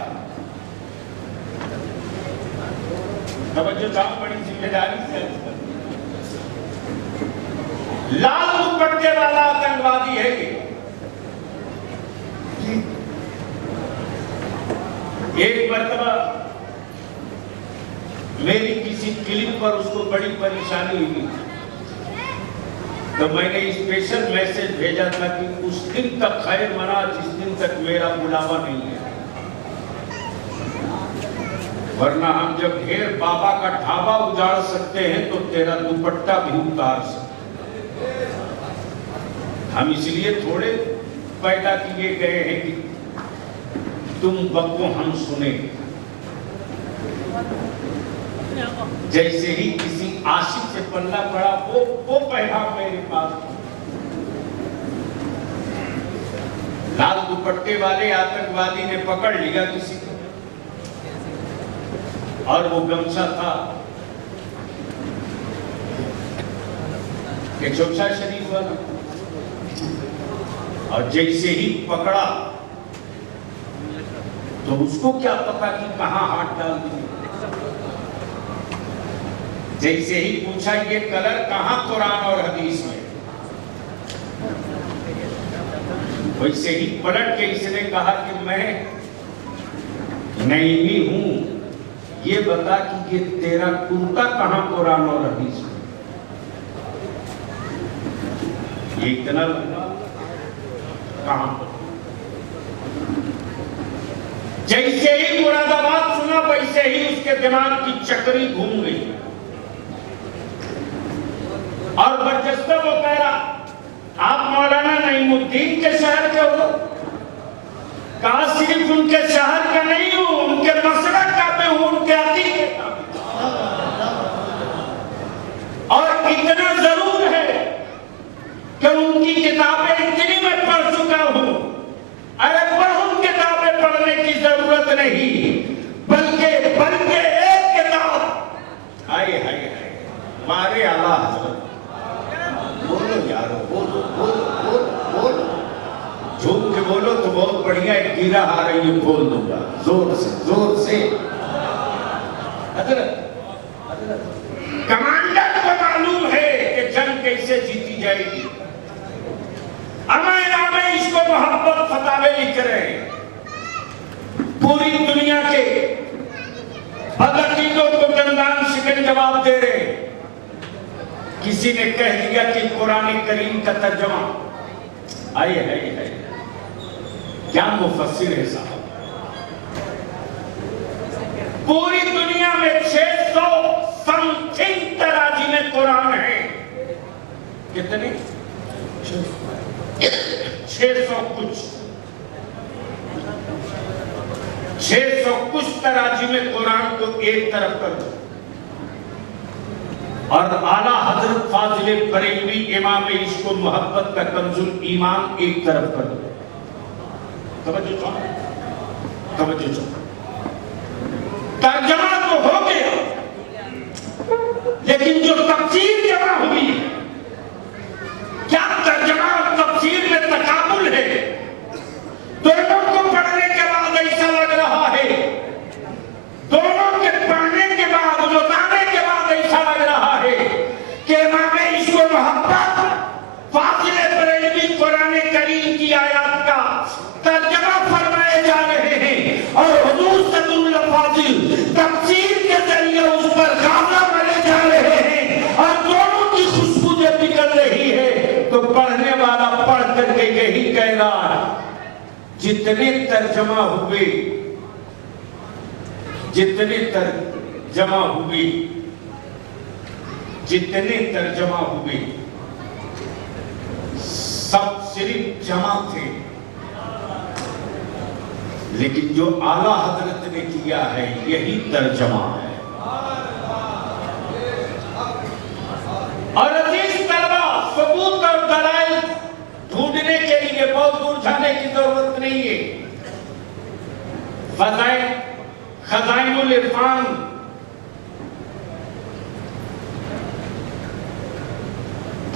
तवज्जो चाहो, बड़ी जिम्मेदारी से। लाल दुपट्टे वाला आतंकवादी है ये। एक मर्तबा मेरी किसी क्लिप पर उसको बड़ी परेशानी हुई, तो मैंने स्पेशल मैसेज भेजा था कि उस दिन तक खैर मना जिस दिन तक मेरा बुलावा नहीं है, वरना हम जब ढेर बाबा का ढाबा उजाड़ सकते हैं तो तेरा दुपट्टा भी उतार सकते। हम इसलिए थोड़े पैदा किए गए हैं कि तुम बको हम सुने। जैसे ही किसी आशिक से पल्ला पड़ा वो पैगाम मेरे पास। लाल दुपट्टे वाले आतंकवादी ने पकड़ लिया किसी को, और वो गमछा था एक शोशा शरीफ वाला। और जैसे ही पकड़ा तो उसको क्या पता कि कहां हाथ डाल दिए। जैसे ही पूछा ये कलर कहां कुरान और हदीस में, वैसे ही पलट के इसने कहा कि मैं नहीं हूं, ये बता कि ये तेरा कुर्ता कहां कुरान और हदीस में। ये इतना कहां। जैसे ही मुरादाबाद सुना वैसे ही उसके दिमाग की चक्री घूम गई और बरजस्ता वो कह रहा आप मौलाना नईमुद्दीन के शहर के हो। कहा सिर्फ उनके शहर का नहीं हूं, उनके मसलक का मैं हूं, उनके अकीदे का। और इतना जरूर है कि उनकी किताबें इतनी मैं पढ़ चुका हूं। अरे बहुत किताबें पढ़ने की जरूरत नहीं, बल्कि एक किताब। हाय हाय हाय, मारे आला हजरत। बोलो यारो, बोलो बोलो बोलो बोलो। झूम के बोलो तो बहुत बढ़िया, एक गिरा आ रही है, बोल दूंगा जोर से जोर से। कमांडर को मालूम है कि जंग कैसे जीती जाएगी। अमायना में इसको मोहब्बत फतावे लिख रहे हैं, पूरी दुनिया के बदअकीदों को दंदान शिकन जवाब दे रहे हैं। किसी ने कह दिया कि कुरान करीम का तर्जमा, आए है क्या मुफस्सिर है साहब। पूरी दुनिया में 600 समथिंग तराजी में कुरान है। कितने? 600 कुछ। 600 कुछ तराजी में कुरान को एक तरफ कर दो और आला हजरत फाजिल बरेलवी इमाम इश्क मोहब्बत का कंजुल ईमान एक तरफ कर दो। तवज्जो चाहो। तर्जमा तो हो गया, लेकिन जो तफसीर जमा हुई है, क्या तर्जमा और तफसीर में तकाबुल है? दोनों को पढ़ने के बाद ऐसा लग रहा है, दोनों के पढ़ने के बाद बताने के बाद ऐसा लग रहा है कि इमाम इश्क मोहब्बत फाजिल बरेलवी कुरान करीम की आयत का तर्जमा फरमाए जा रहे हैं और हुजूर सल्लल्लाहु अलैहि वसल्लम तफसीर के जरिए उस पर गाना बने जा रहे हैं और दोनों की खुशबू जब निकल रही है तो पढ़ने वाला पढ़ करके यही कह रहा है, जितने तर्जमा हुए सब सिर्फ जमा थे, लेकिन जो आला हजरत ने किया है यही तर्जमा है। और अजीज तलबा, सबूत और दलाइल ढूंढने के लिए बहुत दूर जाने की जरूरत नहीं है। खजाइनुल इरफान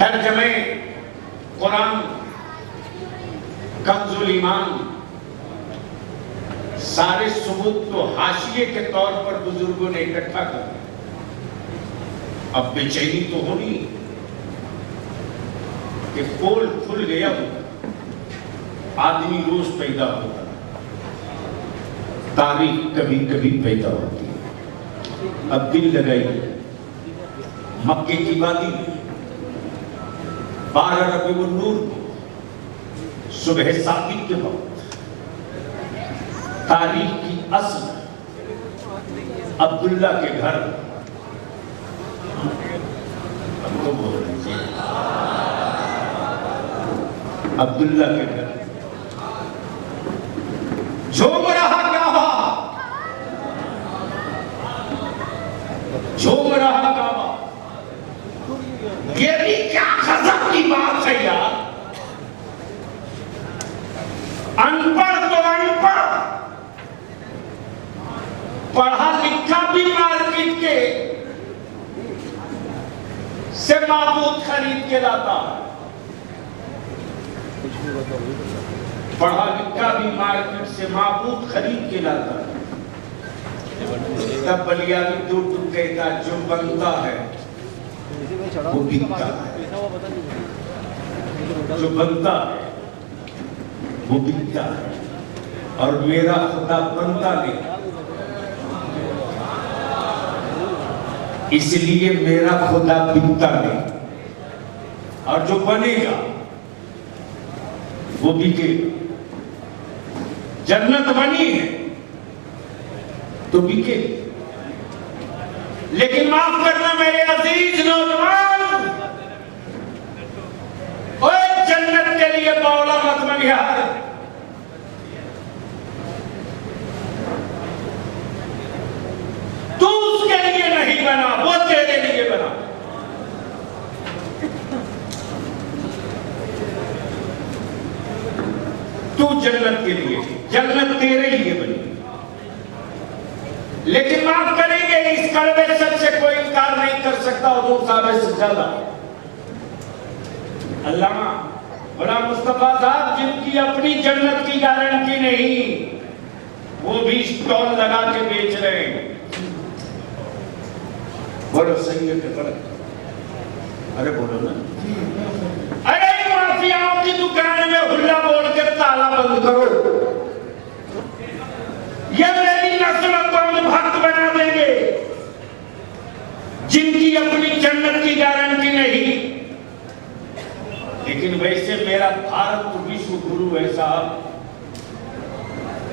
तर्जमे कुरान, कंजुल ईमान, सारे सबूत तो हाशिए के तौर पर बुजुर्गों ने इकट्ठा कर दिया। अब बेचैनी तो होनी कि पोल खुल गया होगा, आदमी रोज पैदा होगा, तारीख कभी कभी पैदा होती है। अब दिल लगाइए, मक्के की वादी 12 रबीउल नूर को सुबह सादिक के वक्त तारीख की असल अब्दुल्ला के घर, हमको बोल दीजिए, अब्दुल्ला के घर झूम रहा काबा, झूम रहा काबा। ये भी क्या गजब की बात है यार। अनपढ़ तो अनपढ़, पढ़ा लिखा भी मार्केट के से माबूद खरीद के लाता। पढ़ा लिखा भी मार्केट से माबूद खरीद के लाता है, तब बलियावी दो टूक कहता जो बनता है वो बिकता है, जो बनता है वो बिकता है, और मेरा खुदा बनता नहीं, इसलिए मेरा खुदा बिकता नहीं, और जो बनेगा वो बिकेगा। जन्नत बनी है तो बिके, लेकिन माफ करना मेरे अजीज नौजवान, ओए जन्नत के लिए बौला मत बन यार। तू उसके लिए नहीं बना, वो तेरे लिए बना। तू जन्नत के लिए, जन्नत तेरे लिए बनी। लेकिन माफ करेंगे, इस कड़वे सच से कोई इनकार नहीं कर सकता हुजूर साहब से ज्यादा। अल्लामा गुलाम मुस्तफा साहब, जिनकी अपनी जन्नत की गारंटी नहीं, वो भी स्टॉल लगा के बेच रहे हैं। बोलो सही है कि गलत? अरे बोलो ना। अरे माफियाओं की दुकान में हुल्ला बोल के ताला बंद करो, ये मेरी नस्ल को भक्त बना देंगे। जिनकी अपनी जन्नत की गारंटी नहीं, लेकिन वैसे मेरा भारत विश्व गुरु है साहब,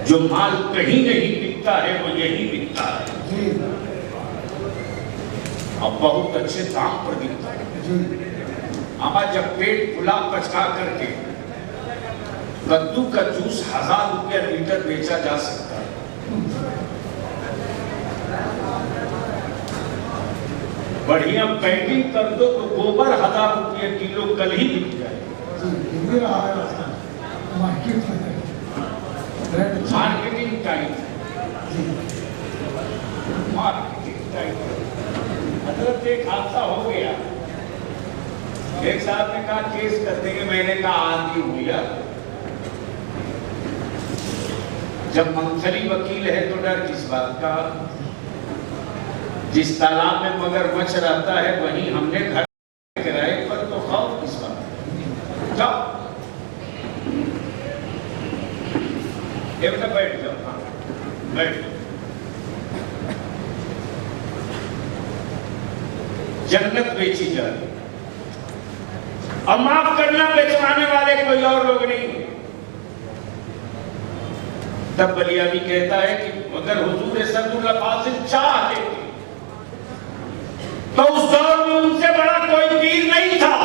जो माल कहीं नहीं बिकता है वो यही बिकता है, और बहुत अच्छे दाम पर बिकता है। हमारा जब पेट फुला पचका करके कद्दू का जूस 1000 रुपया लीटर बेचा जा सकता है, बढ़िया पैकिंग कर दो तो गोबर 1000 रुपये किलो कल ही बिक जाए। Marketing time, marketing time. मतलब एक हादसा हो गया, एक साहब ने कहा केस कर देंगे, मैंने कहा आंधी हुई यार। जब मंथली वकील है तो डर किस बात का? जिस तालाब में मगरमच्छ रहता है वहीं हमने घर किराए पर, तो खौफ किस बात? जाओ ये बेटा बैठ जाओ, हाँ बैठ। जन्नत बेची जा रही, और माफ करना बेचवाने वाले कोई और लोग नहीं। तब बलियावी कहता है कि अगर हुजूर सदुल फासिल चाह लेते तो उस दौर में उनसे बड़ा कोई पीर नहीं था,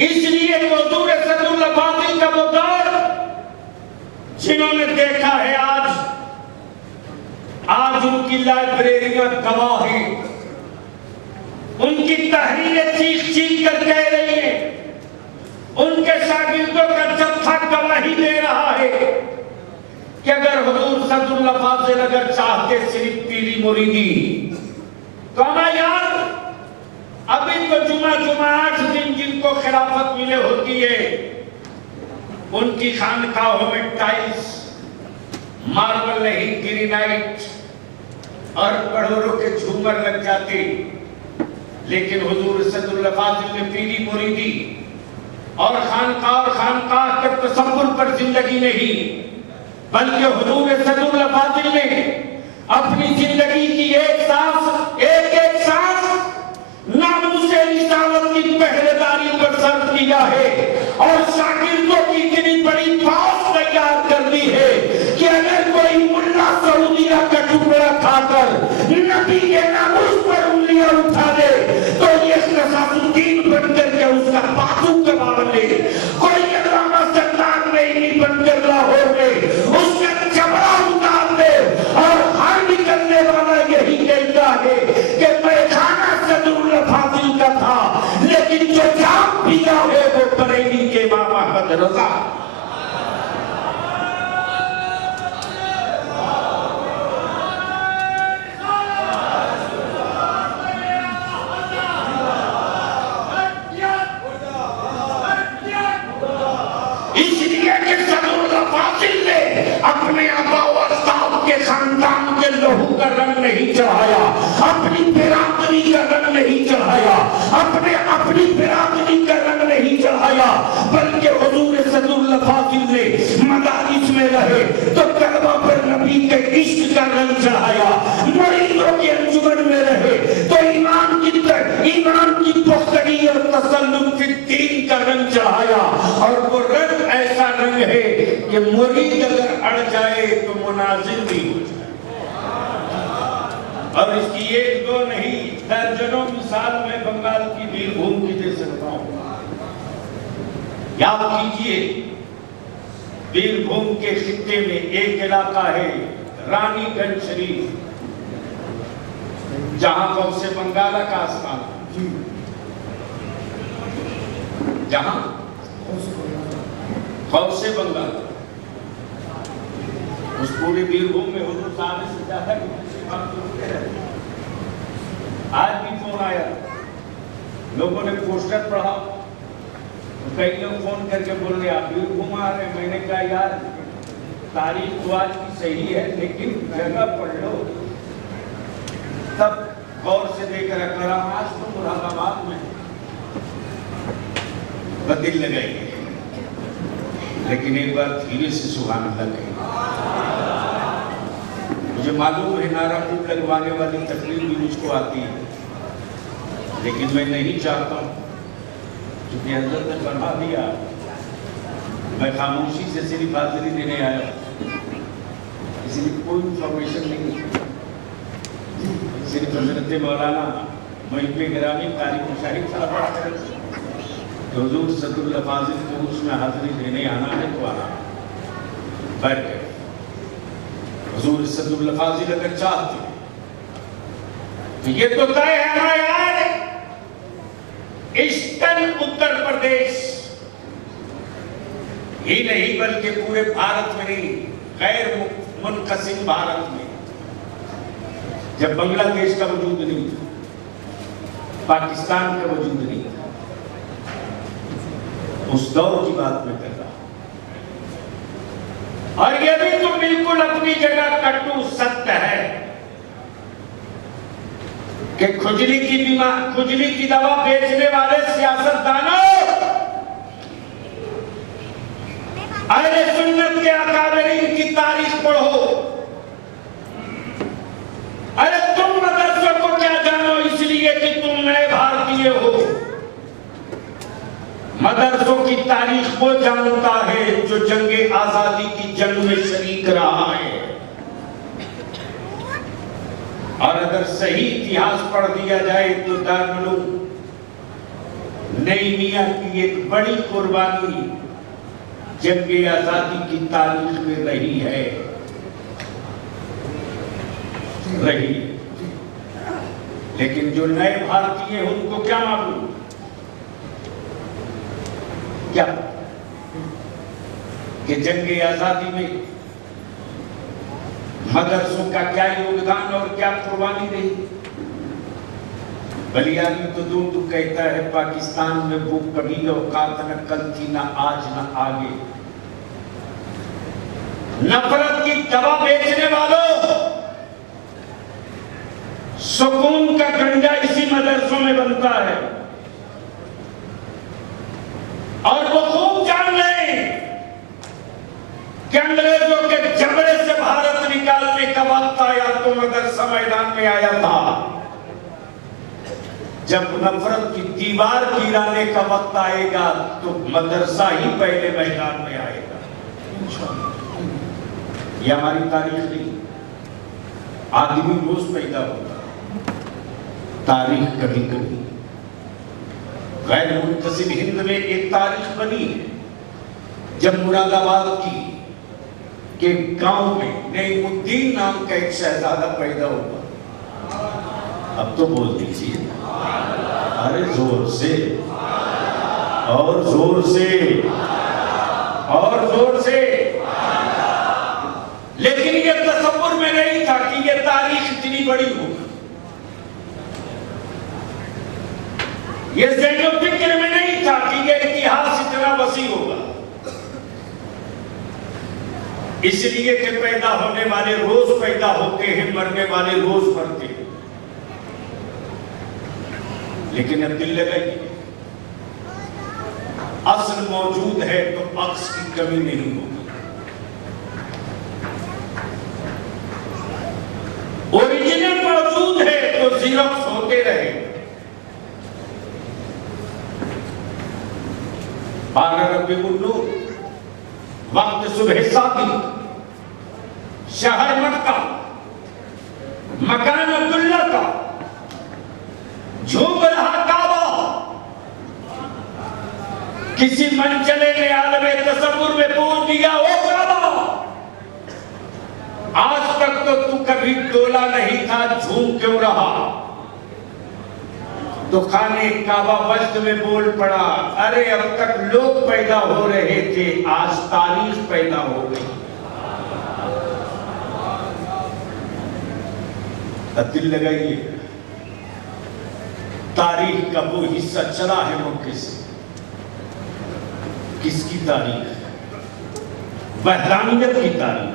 इसलिए हुजूर सदुल फासिल का वो दौर जिन्होंने देखा है, आज उनकी लाइब्रेरियां गवाह हैं, उनकी तहरीरें चीख चीख कर कह रही है, उनके शागिर्दों का जत्था गवाही दे रहा है कि अगर हुजूर सदुल फासिल अगर चाहते सिर्फ पीरी मुरीदी, तो ना यार अभी तो जुमा 8 दिन जिनको खिलाफत मिले होती है, उनकी खानकाहों में टाइल्स, मार्बल नहीं ग्रेनाइट और करोड़ों के झूमर लग जाते, लेकिन हुजूर सदुल फासिल ने पीरी मुरीदी और खानकाह के तसव्वुर पर जिंदगी नहीं, बल्कि हुजूर सदुल फासिल ने अपनी जिंदगी की एक सांस नामूसे रिसालत की पहरेदारी पर सर्व किया है, और शागिर्दों की इतनी बड़ी फौज तैयार कर दी है कि अगर कोई मुल्ला सऊदिया का टुकड़ा खाकर नबी के नामूस पर उंगलियां उठा दे तो ये नसामुद्दीन बनकर के उसका बाजू कमा ले, कोई अल्लामा सरदार नहीं बनकर लाहौर में उसका चमड़ा उतार दे, और हर निकलने वाला यही कहता है कि मैं खाना सदुल फासिल का था, लेकिन जो जाम पिया है वो बरेली के इमाम अहमद रजा। अपने आबा और अजदाद के खानदान के लहू का रंग नहीं चढ़ाया, अपनी बिरादरी का रंग नहीं चढ़ाया, अपनी बिरादरी का रंग नहीं चढ़ाया, बल्कि हुजूर सल्लल्लाहु अलैहि वसल्लम ने मदारिस में रहे तो कलमा पर नबी के इश्क का रंग चढ़ाया, मरीजों के अंजुमन में रहे तो ईमान की पुख्तगी और तसल्लुम फी दीन का रंग चढ़ाया। और वो रंग ऐसा रंग है कि मुरीद अगर अड़ जाए तो मुनाजिर भी हो जाए। और इसकी एक दो नहीं, दर्जनों मिसाल में बंगाल की बीरभूम की दे सकता हूं। याद कीजिए, बीरभूम के खित्ते में एक इलाका है रानीगंज शरीफ, जहां गौसे बंगाला का आस्थान, जहां गौसे बंगाल, उस पूरे बीरभूम में हुजूर साहब से ज्यादा आज भी फोन आया, लोगों ने पोस्टर पढ़ा तो कई लोग फोन करके बोल रहे आप बीरभूम आ रहे। मैंने कहा यार तारीख तो आज की सही है लेकिन जगह पढ़ लो, तब गौर से देख रहा आज तो मुरादाबाद में बदिल लगाइए, लेकिन एक बार धीरे से सुभान अल्लाह कहिए। मुझे मालूम है नारा खूब लगवाने वाली तकलीफ भी मुझको आती है, लेकिन मैं नहीं चाहता हूं, क्योंकि हज़रत ने फरमा दिया, मैं खामोशी से सिर्फ हाजिरी देने आया, इसलिए कोई इंफॉर्मेशन नहीं, सिर्फ हज़रत मौलाना मुहिब्बे गिरामी तारिक मुशाहिद साहब तो हुजूर सल्लल्लाहु अलैहि वसल्लम को उसमें हाजिरी देने आना है तो आना, बैठ गए। हुजूर सल्लल्लाहु अलैहि वसल्लम अगर चाहते तो ये तो तय है हमारा यार, ईस्टर्न उत्तर प्रदेश ही नहीं बल्कि पूरे भारत में नहीं, गैर मुनकसिम भारत में, जब बांग्लादेश का वजूद नहीं, पाकिस्तान का वजूद नहीं, उस दौर की बात में कर रहा हूं। और यह भी तो बिल्कुल अपनी जगह कटु सत्य है कि खुजली की दवा बेचने वाले सियासतदानों, अहले सुन्नत के अकाबरीन की तारीख पढ़ो। अरे तुम मदरसों को क्या जानो इसलिए कि तुम नए भारतीय हो। मदरसों की तारीख वो जानता है जो जंगे आजादी की जंग में शरीक रहा है। और अगर सही इतिहास पढ़ दिया जाए तो दारुल उलूम नई मियां की एक बड़ी कुर्बानी जंगे आजादी की तारीख में रही है। लेकिन जो नए भारतीय हैं उनको क्या मालूम, क्या कि जंगे आजादी में मदरसों का क्या योगदान और क्या कुर्बानी रही। बलियानी तो दूर दूर कहता है पाकिस्तान में वो कभी औकात न कल थी न आज न आगे। नफरत की दवा बेचने वालों, सुकून का गंजा इसी मदरसों में बनता है। और वो खूब जान रहे हैं कि अंग्रेजों के जबड़े से भारत निकालने का वक्त आया तो मदरसा मैदान में आया था। जब नफरत की दीवार गिराने का वक्त आएगा तो मदरसा ही पहले मैदान में आएगा। यह हमारी तारीख नहीं, आदमी रोज पैदा होता, तारीख कभी कभी। गैर मुंतसिब हिंद में एक तारीख बनी जब मुरादाबाद की के गांव में नईमुद्दीन नाम का एक शहजादा पैदा हुआ। अब तो बोल दीजिए, अरे जोर से और जोर से और जोर से। लेकिन ये तसव्वुर में नहीं था कि ये तारीख इतनी बड़ी होगी, ये ज़हनो फिक्र में नहीं था कि ये इतिहास इतना वसी होगा। इसलिए कि पैदा होने वाले रोज पैदा होते हैं, मरने वाले रोज मरते हैं। लेकिन अब दिल लगाइए, असल मौजूद है तो अक्स की कमी नहीं होगी। ओरिजिनल मौजूद है तो जीरोक्स होते रहे। वक्त सुबह सादी, शहर मक्का, मकान अब्दुल्ला का, झूम रहा काबा, किसी मनचले ने आलमे तसव्वुर में बोल दिया ओ काबा। आज तक तो तू कभी डोला नहीं था, झूम क्यों रहा? तो खाने काबा वजद में बोल पड़ा, अरे अब तक लोग पैदा हो रहे थे, आज तारीख पैदा हो गई। अब दिल लगाइए, तारीख का वो हिस्सा चला है मौके से। किसकी तारीख? वहदानियत की तारीख,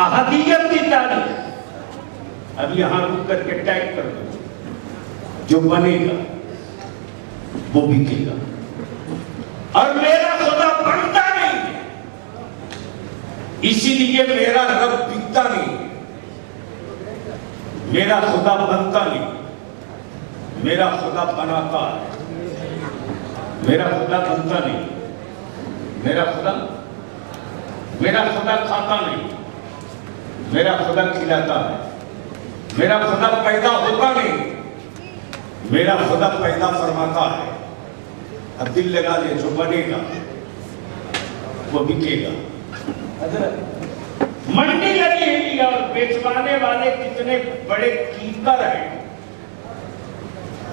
अहदियत की तारीख। अब यहां रुक करके टैग कर दो, जो बनेगा वो बिकेगा। और मेरा खुदा बनता नहीं है, इसीलिए मेरा रब बिकता नहीं। मेरा खुदा बनता नहीं, मेरा खुदा बनाता है। मेरा खुदा बनता नहीं, मेरा खुदा खाता नहीं, मेरा खुदा खिलाता है। मेरा खुदा पैदा होता नहीं, मेरा खुदा पैदा फरमाता है। अब दिल लगा ले, जो बनेगा वो बिकेगा। मंडी लगी है और बेचवाने वाले कितने बड़े कीकर हैं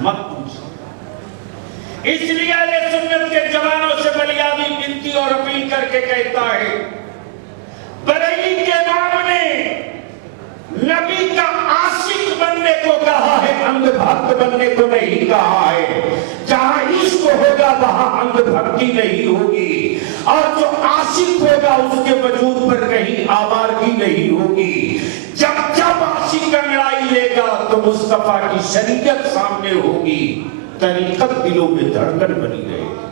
मत पूछो। इसलिए अहले सुन्नत के जवानों से बलियादी विनती और अपील करके कहता है, बरेली के नाम ने नबी का आशिक बनने को कहा है, अंधभक्त बनने को नहीं कहा है। जहां इश्क होगा वहां अंधभक्ति नहीं होगी, और जो आशिक होगा उसके वजूद पर कहीं आवारगी नहीं होगी। जब जब आशिक अंगड़ाई लेगा तो मुस्तफा की शरीयत सामने होगी, तरीकत दिलों में धड़कन बनी रहेगी।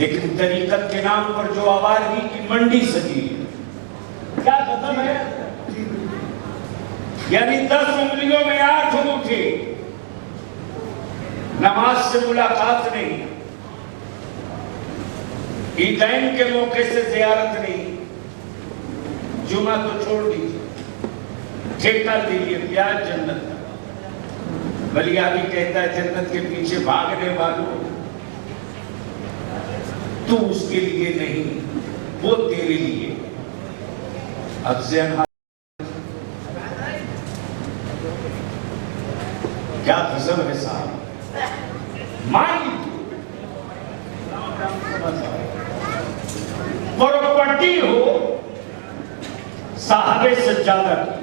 लेकिन तरीकत के नाम पर जो आवारगी की मंडी सजी है, क्या खत्म है? यानी 10 उंगलियों में 8 अंगूठे, नमाज से मुलाकात नहीं, ईदैन के मौके से जियारत नहीं, जुमा तो छोड़ दीजिए, ठेका दीजिए प्याज जन्नत का। बलियादी कहता है जन्नत के पीछे भागने वालों, तू उसके लिए नहीं, वो तेरे लिए। अब ज़हन क्या गजब है साहब। मान लीजिए प्रॉपर्टी हो साहबे सज्जादा की,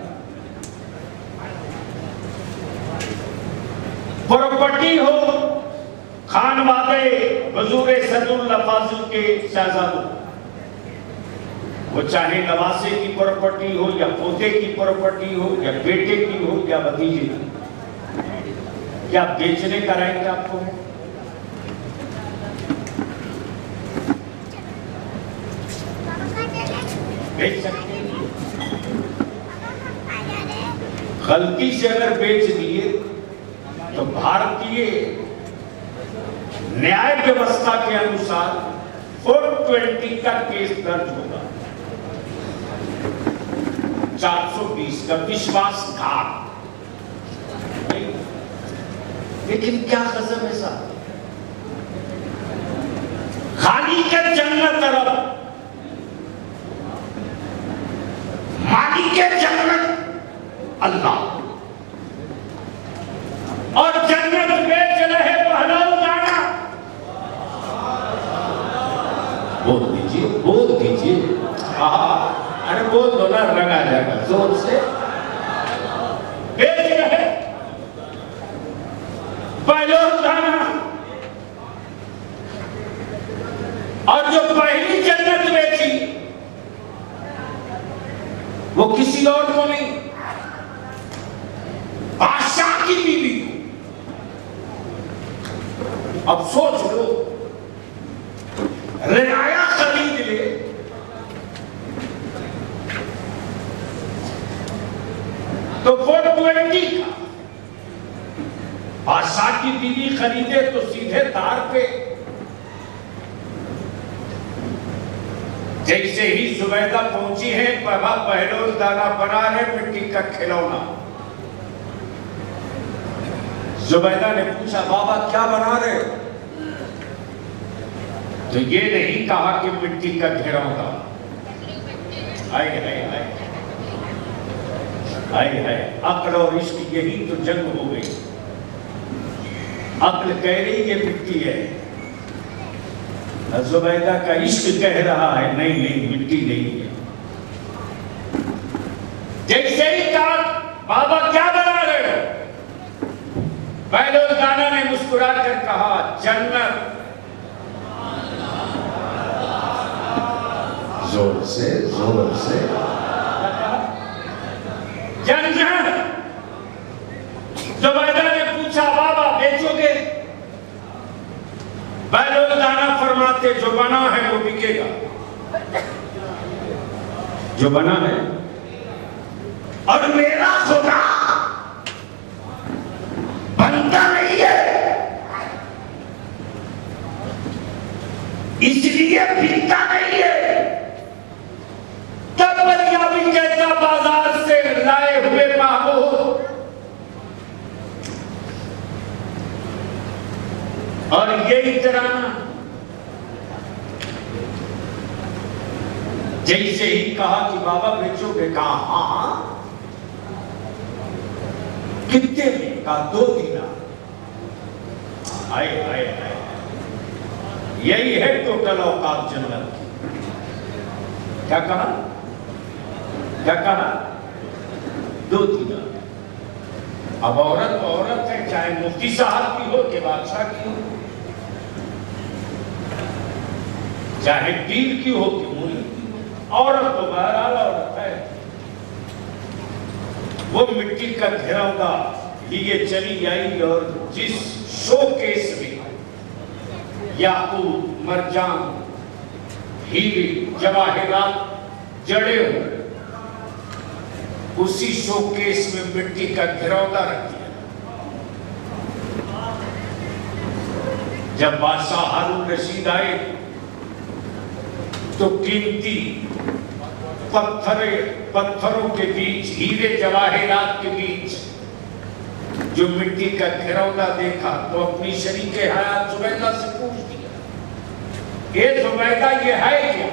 प्रॉपर्टी हो खानवादे हुजूर सदुल्लाह फाजिल के शहजादों, वो चाहे नवासे की प्रॉपर्टी हो या पोते की प्रॉपर्टी हो या बेटे की हो या भतीजे की, क्या बेचने का राइट आपको है? बेच सकते हैं। गलती से अगर बेच दिए तो भारतीय न्याय व्यवस्था के अनुसार 420 का केस दर्ज होगा, 420 का विश्वासघात। लेकिन क्या गजब है साहब, खाली के जन्नत अरब, मालिक के जन्नत अल्लाह, और जन्नत बेच रहे पहलवान गाना। बोल दीजिए अरे बोल दो ना, रंगा जाएगा जोर से। बेच रहे पहलवान गाना, और जो पहली जन्नत बेची वो किसी और को नहीं, बादशाह की बीवी को। अब सोच लो, रियाया खरीद ले तो 420 का, बादशाह की बीवी खरीदे तो सीधे तार पे। जैसे ही जुबैदा पहुंची है, बाबा बहलोल दाना बना है मिट्टी का खिलौना। जुबैदा ने पूछा, बाबा क्या बना रहे हो? तो ये नहीं कहा कि मिट्टी का घिरौना। हाय हाय हाय हाय हाय, अक्ल और इश्क यही तो जंग हो गई। अक्ल कह रही ये मिट्टी है, जुबैदा का इश्क कह रहा है नहीं नहीं मिट्टी नहीं है। जैसे ही कहा, बाबा क्या बना रहे हो? बहलोल दाना ने मुस्कुरा कर कहा, जन्नत। जोर से जन्नत। जुबैदा ने पूछा, बाबा बेचोगे? बहलोल दाना फरमाते, जो बना है वो बिकेगा। जो बना है, और मेरा खुदा बनता नहीं है, इसलिए बिकता नहीं है। तब पंजाबी कहता, बाजार से लाए हुए महबूब, और यही तराना। जैसे ही कहा कि बाबा बेचोगे, कहा हाँ। कितने में? कहा 2 दिनार। आए आए आए, यही है टोटल औकात जन्नत की। क्या कहा? क्या कहा? 2 दिनार। अब औरत तो औरत है, चाहे मुफ्ती साहब की हो कि बादशाह की हो, चाहे पीर की हो कि मुल्क की हो, औरत तो बहरहाल औरत है। वो मिट्टी का घिरौना लिए चली आई, और जिस शोकेस में याकूत, मरजान, हीरे, जवाहिरात जड़े हुए, उसी शोकेस में मिट्टी का घिरौना रख दिया। जब बादशाह हारून रशीद आए तो कीमती पत्थरों के बीच, हीरे जवाहिरात के बीच जो मिट्टी का घिरौना देखा तो अपनी शरीके हयात जुबैदा से पूछ दिया, ये जुबैदा ये है क्या?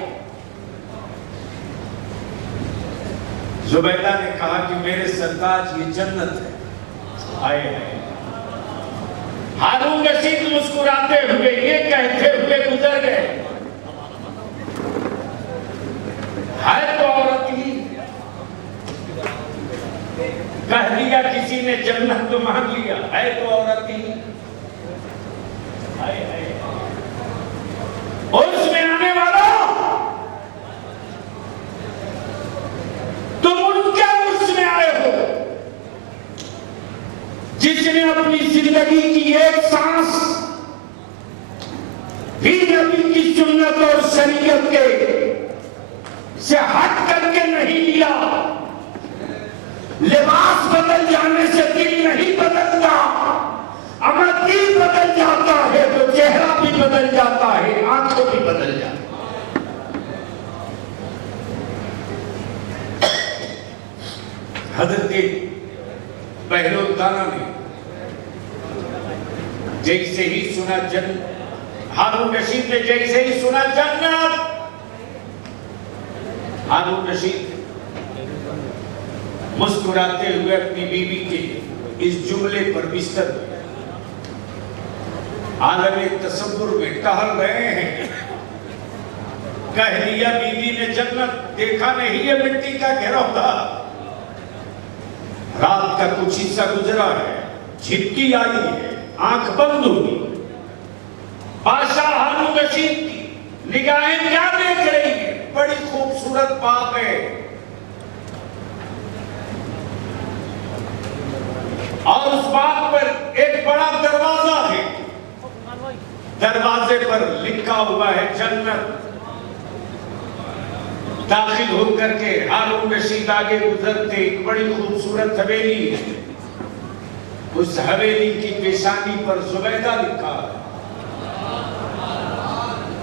जुबैदा ने कहा कि मेरे सरताज ये जन्नत है। आए हैं। हारून रशीद मुस्कुराते हुए ये कहते हुए गुजर गए, है तो औरत ही। कह दिया किसी ने जन्नत तो मांग लिया, है तो औरत ही। आए हैं। उसमें आने वाला तुम उनके उर्स में आए हो जिसने अपनी जिंदगी की एक सांस भी नबी की सुन्नत और शरीयत के से हट करके नहीं लिया। लिबास बदल जाने से दिल नहीं बदलता, अगर दिल बदल जाता है तो चेहरा भी बदल जाता है, आंखें भी बदल जाती। हजरत बहलोल दाना ने जैसे ही सुना हारून रशीद ने जैसे ही सुना जन्नत, हारून रशीद मुस्कुराते हुए अपनी बीवी के इस जुमले पर बिस्तर में आलम तसव्वुर में टहल रहे हैं। कह दिया बीवी ने जन्नत, देखा नहीं है मिट्टी का घिरौना। रात का कुछ हिस्सा गुजरा है, झिपकी आई है, आंख बंद होगी। बादशाह हारून रशीद की निगाहें क्या देख रही है? बड़ी खूबसूरत बात है। दरवाजे पर लिखा हुआ है जन्नत। दाखिल होकर के हारून रशीद आगे गुजरते, एक बड़ी खूबसूरत हवेली है। उस हवेली की पेशानी पर जुबैदा लिखा है।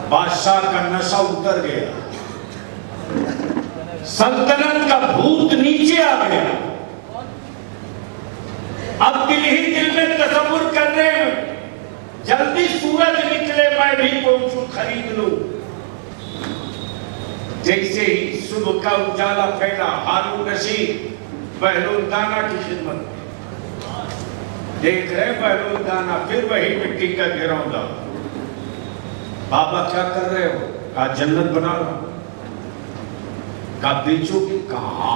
बादशाह का नशा उतर गया, सल्तनत का भूत नीचे आ गया। अब दिल ही दिल में तसव्वुर कर रहे हैं, जल्दी सूरज निकले मैं भी पहुंचू खरीद लूं। जैसे ही सुबह का उजाला फैला, हारून रशीद बहलोल दाना की खिदमत में। देख रहे बहलोल दाना, फिर वही मिट्टी का घिरौंदा। बाबा क्या कर रहे हो? कहा जन्नत बना रहा हूं। कहा बेचोगे? कहा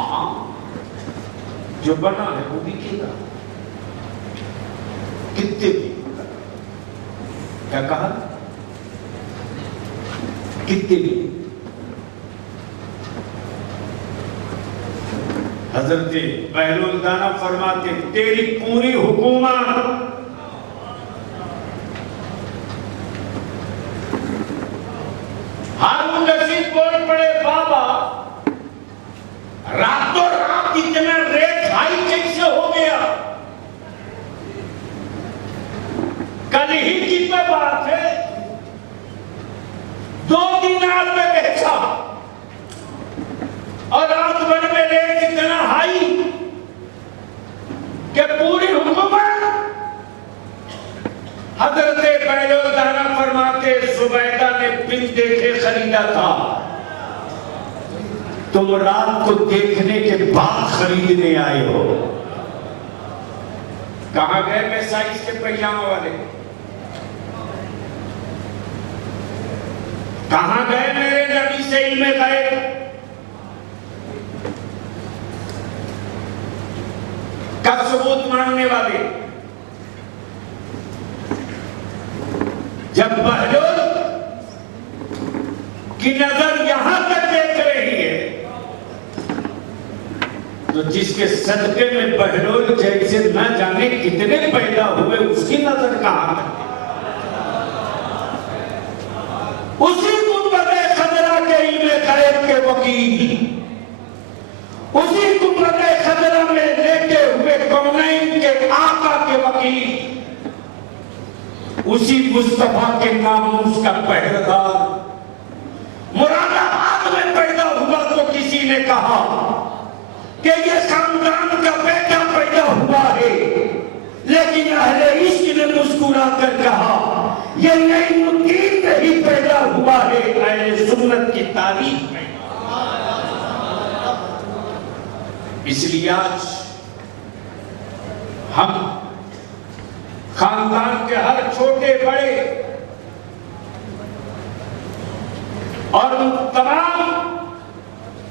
जो बना है वो बिकेगा। कितने बिकेगा? क्या कहा? कितने बिकेगा? हजरत बहलोल दाना फरमाते, तेरी पूरी हुकूमत हारून रशीद बोल पड़े, बाबा रातों रात इतना रेट हाई कैसे हो गया? कल ही की तो बात है, 2 दिनार में बेचा और रात भर में रेट इतना हाई कि पूरी हुकूमत। हजरत बहलोल दाना फरमाते, जुबैदा ने बिन देखे खरीदा था, तुम रात को देखने के बाद खरीदने आए हो। कहां गए मैं साइज के पैजामा वाले? कहां गए मेरे नबी से इल्मे गैब? का सबूत मांगने वाले? जब बहलोल की नजर यहां तक देख रही है, तो जिसके सदके में बहलोल जैसे न जाने कितने पैदा हुए, उसकी नजर कहां तक? उसी गुंबदे खजरा के इल्मे गैब के वकील, उसी गुंबदे खजरा में लेटे हुए कौनैन के आका के वकील, उसी मुस्तफा के नामूस का पहरेदार मुरादाबाद में पैदा हुआ तो किसी ने कहा कि ये खानदान का बेटा पैदा हुआ है, लेकिन अहले इश्क ने मुस्कुरा कर कहा ये नईमुद्दीन नहीं पैदा हुआ है, अहले सुन्नत की तारीफ में। इसलिए आज हम खानदान के हर छोटे बड़े और तमाम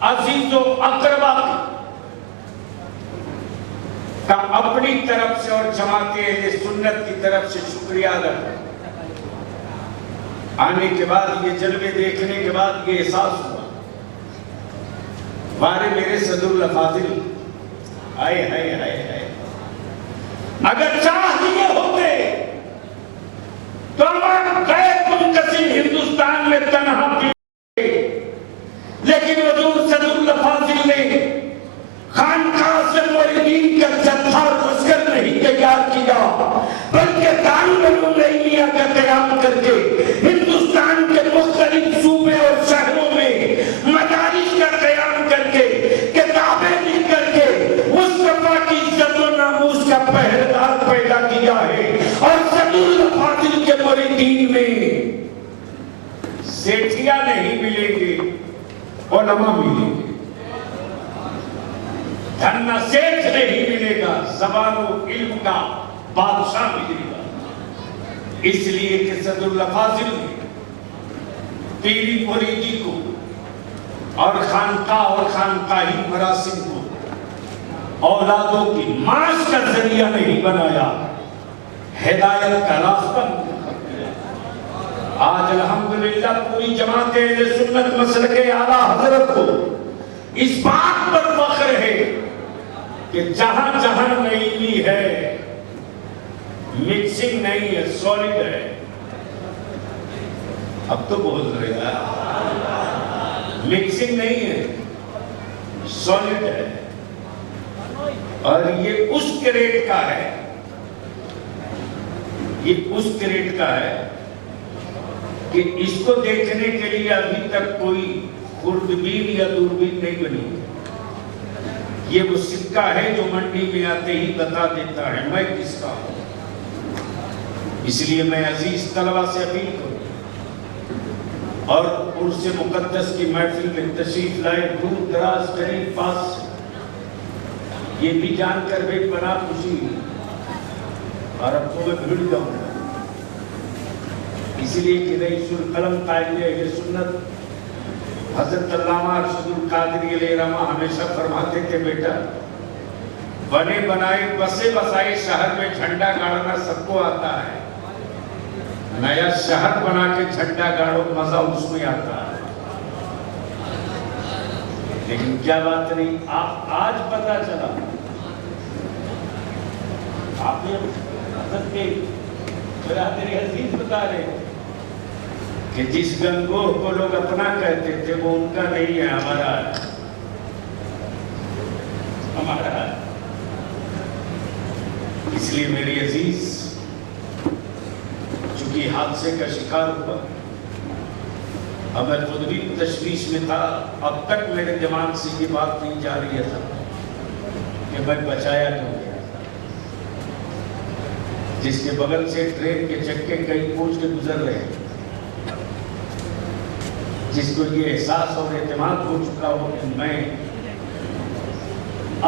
अजीजों अकरबा का अपनी तरफ से और जमाते अहले सुन्नत की तरफ से शुक्रिया अदा करते। आने के बाद, ये जलवे देखने के बाद ये एहसास हुआ, वारे मेरे सदरुल फाजिल, आए हाय हाय हाय, अगर चाह लिए होते तो हम गैर मुनकसिम हिंदुस्तान में तनहा पी, लेकिन हुजूर सदरुल फाजिल ने खानकाह से मुरीदीन का जत्था लश्कर नहीं तैयार किया, बल्कि दारुल इल्मिया का क़याम करके हिंदुस्तान के मुख्तलिफ सूबे और शहरों में मदारिस का क़याम करके किताबें लिख करके मुस्तफा की इज्जत और नामूस का पहरेदार पैदा किया है। और सदरुल फाजिल के मुरीदीन में सेठिया नहीं मिलेंगे, उलमा मिलेंगे। धन्ना सेठ नहीं मिलेगा, ज़बानो इल्म का बादशाह मिलेगा। इसलिए कि सदरुल फाजिल ने पीरी मुरीदी को और खानकाह और खानकाही मरासिम को औलादों की माश का जरिया नहीं बनाया, हिदायत का रास्ता मुंतखब किया। आज अल्हम्दुलिल्लाह पूरी जमात अहले सुन्नत मसलके आला हजरत को इस बात पर फख्र है कि जहां जहां नईमी है, मिक्सिंग नहीं है, सॉलिड है। अब तो बोल रहे हैं, मिक्सिंग नहीं है, सॉलिड है। और ये उस ग्रेड का है, ये उस ग्रेड का है कि इसको देखने के लिए अभी तक कोई खुर्दबीन या दूरबीन नहीं बनी। ये वो सिक्का है जो मंडी में आते ही बता देता है मैं किसका हूं। इसलिए मैं अजीज तलबा से अपील करूं और उर्स मुकद्दस की महफिल में तशरीफ लाए, दूर दराज करीब पास, ये भी जानकर बेपनाह खुशी और अब तो मैं भिड़ जाऊंगा। इसलिए कि रईसुल कलम कायदे अहले सुन्नत हजरत अल्लामा अरशदुल कादरी अलैहिर्रहमा हमेशा फरमाते थे, बेटा बने बनाए बसे बसाए शहर में झंडा गाड़ना सबको आता है, नया शहर बना के झंडा गाड़ो मजा उसमें आता है। लेकिन क्या बात नहीं, आप आज पता चला, आपने हजरत के बिरादरी अजीज बता रहे कि जिस गंगोह को लोग अपना कहते थे वो उनका नहीं है, हमारा है, हमारा है। इसलिए मेरी अजीज, चूंकि हादसे का शिकार हुआ, अब मैं खुद भी तशवीश में था, अब तक मेरे दिमाग से ये बात नहीं जा रही था कि मैं बचाया क्यों गया। जिसके बगल से ट्रेन के चक्के कई कोच के गुजर रहे हैं, जिसको ये एहसास और एतमाद हो चुका हो कि मैं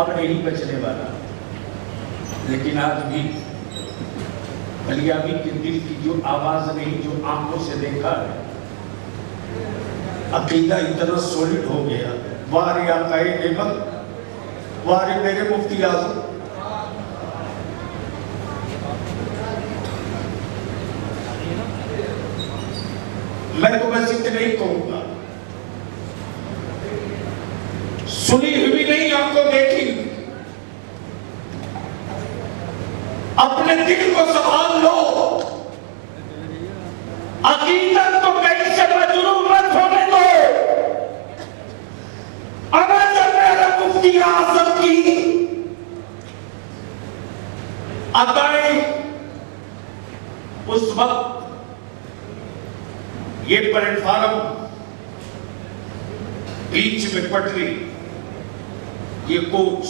अब नहीं बचने वाला, लेकिन आज भी बलियाबी के दिल की जो आवाज नहीं, जो आंखों से देखा है, अकीदा इतना सॉलिड हो गया। वारे आकाए नेमत, वारे मेरे मुफ्ती आज़म, मैं तो बस इतना ही कहूंगा, सुनी हुई नहीं आंखों देखी, अपने दिल को संभाल लो, अकीदत को कहीं से मजरूह मत होने दो। अगर जब मेरे मुफ्ती आज़म की अदाएं उस वक्त ये प्लेटफार्म, बीच में पटरी, ये कोच,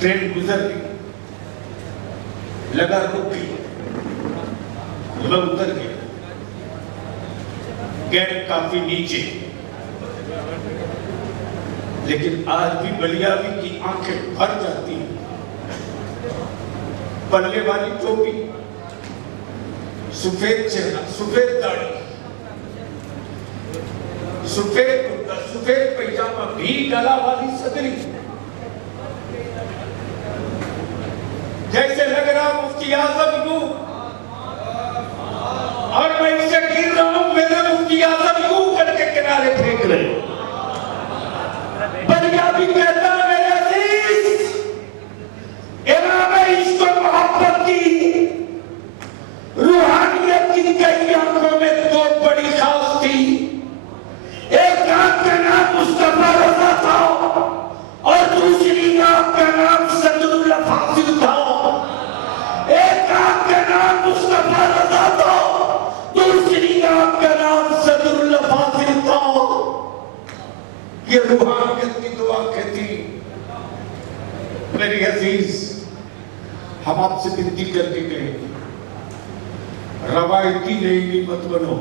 ट्रेन गुजर गई, लगा रुक गई, मैं उतर गया, गैप काफी नीचे, लेकिन आज भी बलियाबी की आंखें भर जाती हैं। पल्ले वाली टोपी, सफेद चेहरा, सफेद दाढ़ी, सफेद कुर्ता, सफेद पैजामा, भी गला वाली सदरी, जैसे लग रहा मुफ्ती आज़म को, और मैं इससे गिर रहा हूं, मेरे मुफ्ती आज़म को करके किनारे फेंक रहे। पंजाबी कहता है मेरे अजीज, इमाम इश्क और मोहब्बत की, रूहानियत की कई आंखों में दो बड़ी खास थी। एक आंख का नाम मुस्तफा रज़ा था और दूसरी आंख का नाम सदरुल फासिल था। एक आंख का नाम मुस्तफा रज़ा था, दूसरी आंख का नाम सदरुल फासिल था। ये रूहानियत की दो आंखें थी। मेरी अजीज, हम आपसे विनती करके गए, रवायती नईमी मत बनो,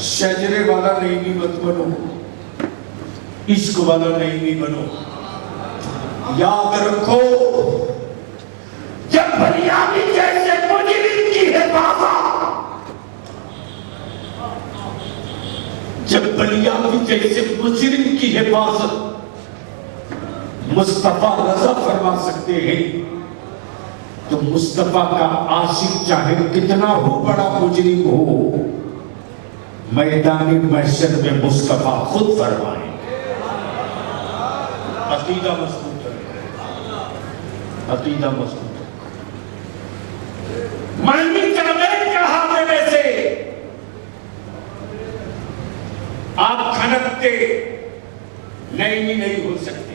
शजरे वाला नईमी मत बनो, इश्क वाला नईमी बनो। याद रखो, जब बलियाबी जैसे मुजरिम की हिफाजत, जब बलियाबी जैसे मुजरिम की हिफाजत मुस्तफा रज़ा फरमा सकते हैं, तो मुस्तफा का आशिक चाहे कितना हो बड़ा मुजरिम हो, मैदानी महशर में मुस्तफा खुद फरमाए। अकीदा मजबूत है, अकीदा मजबूत है। मानी का मैं कहा मैंने आप खनकते नहीं हो सकते।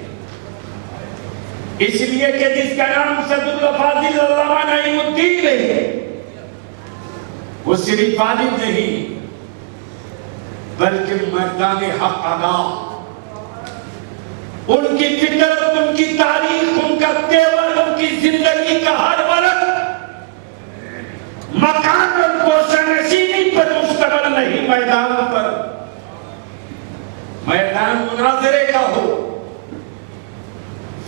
इसलिए कि जिसका नाम सदुल फाजिल अल्लामा नईमुद्दीन है, वो सिर्फ आलिम नहीं बल्कि मर्दान हक अदा, उनकी फितरत, उनकी तारीख, उनका तेवर, उनकी जिंदगी का हर वर्ग मकान और पोषणशीली पर मुश्तमिल नहीं, मैदान पर, मैदान मुनाजरे का हो।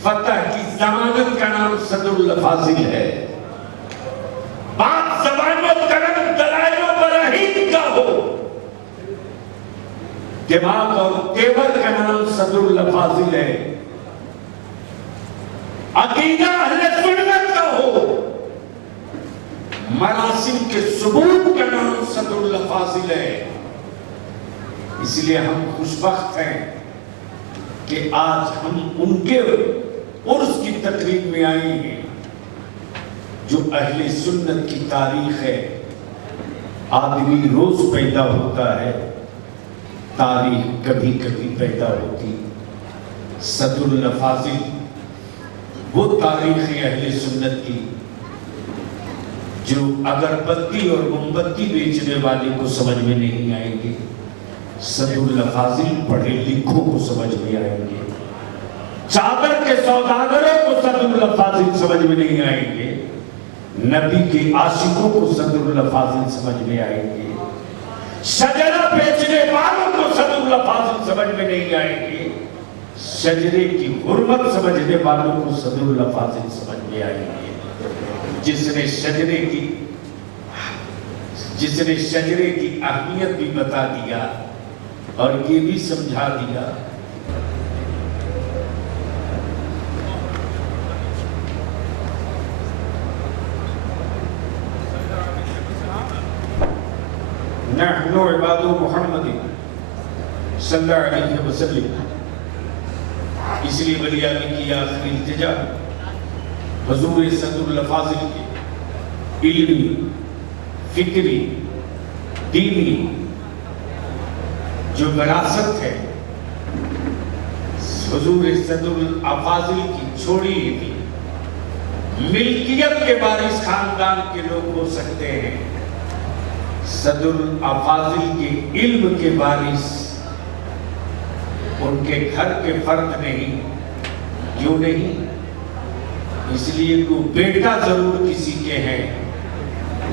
फतह की जमानत का नाम सदरुल फाजिल है। बात जबानों कलम दलाइलों बराहीन का हो। दिमाग और तेवर का नाम सदरुल फाजिल है। अकीदा अहले सुन्नत का हो। मरासिम के सबूत का नाम सदरुल फाजिल है। इसलिए हम खुशबख्त हैं कि आज हम उनके उर्स की तकरीब में आए हैं जो अहले सुन्नत की तारीख है। आदमी रोज पैदा होता है, तारीख कभी कभी पैदा होती। सदरुल फाजिल वो तारीख है अहले सुन्नत की जो अगरबत्ती और मोमबत्ती बेचने वाले को समझ में नहीं आएंगे। सदरुल फाजिल पढ़े लिखों को समझ में आएंगे। चादर के सौदागरों को सदरुल फाजिल समझ में नहीं आएंगे। नबी के आशिकों को सदरुल फाजिल समझ में आएंगे। शजरा बेचने वालों को सदरुल फाजिल समझ में नहीं आएंगे। शजरे की हुर्मत समझने वालों को सदरुल फाजिल समझ में आएंगे। जिसने शजरे की अहमियत भी बता दिया और ये भी समझा दिया नहनु इबादु मुहम्मद सल्लल्लाहु अलैहि वसल्लम। इसलिए बलियामी की आखिरी इल्तिजा हुजूर सदरुल फाजिल की इल्मी, फिक्री, दीनी जो विरासत है हुजूर सदरुल फाजिल की छोड़ी थी। मिल्कियत के वारिस खानदान के लोग हो सकते हैं, सदरुल फाजिल के इल्म के वारिस उनके घर के फर्द नहीं। क्यों नहीं? इसलिए को बेटा जरूर किसी के हैं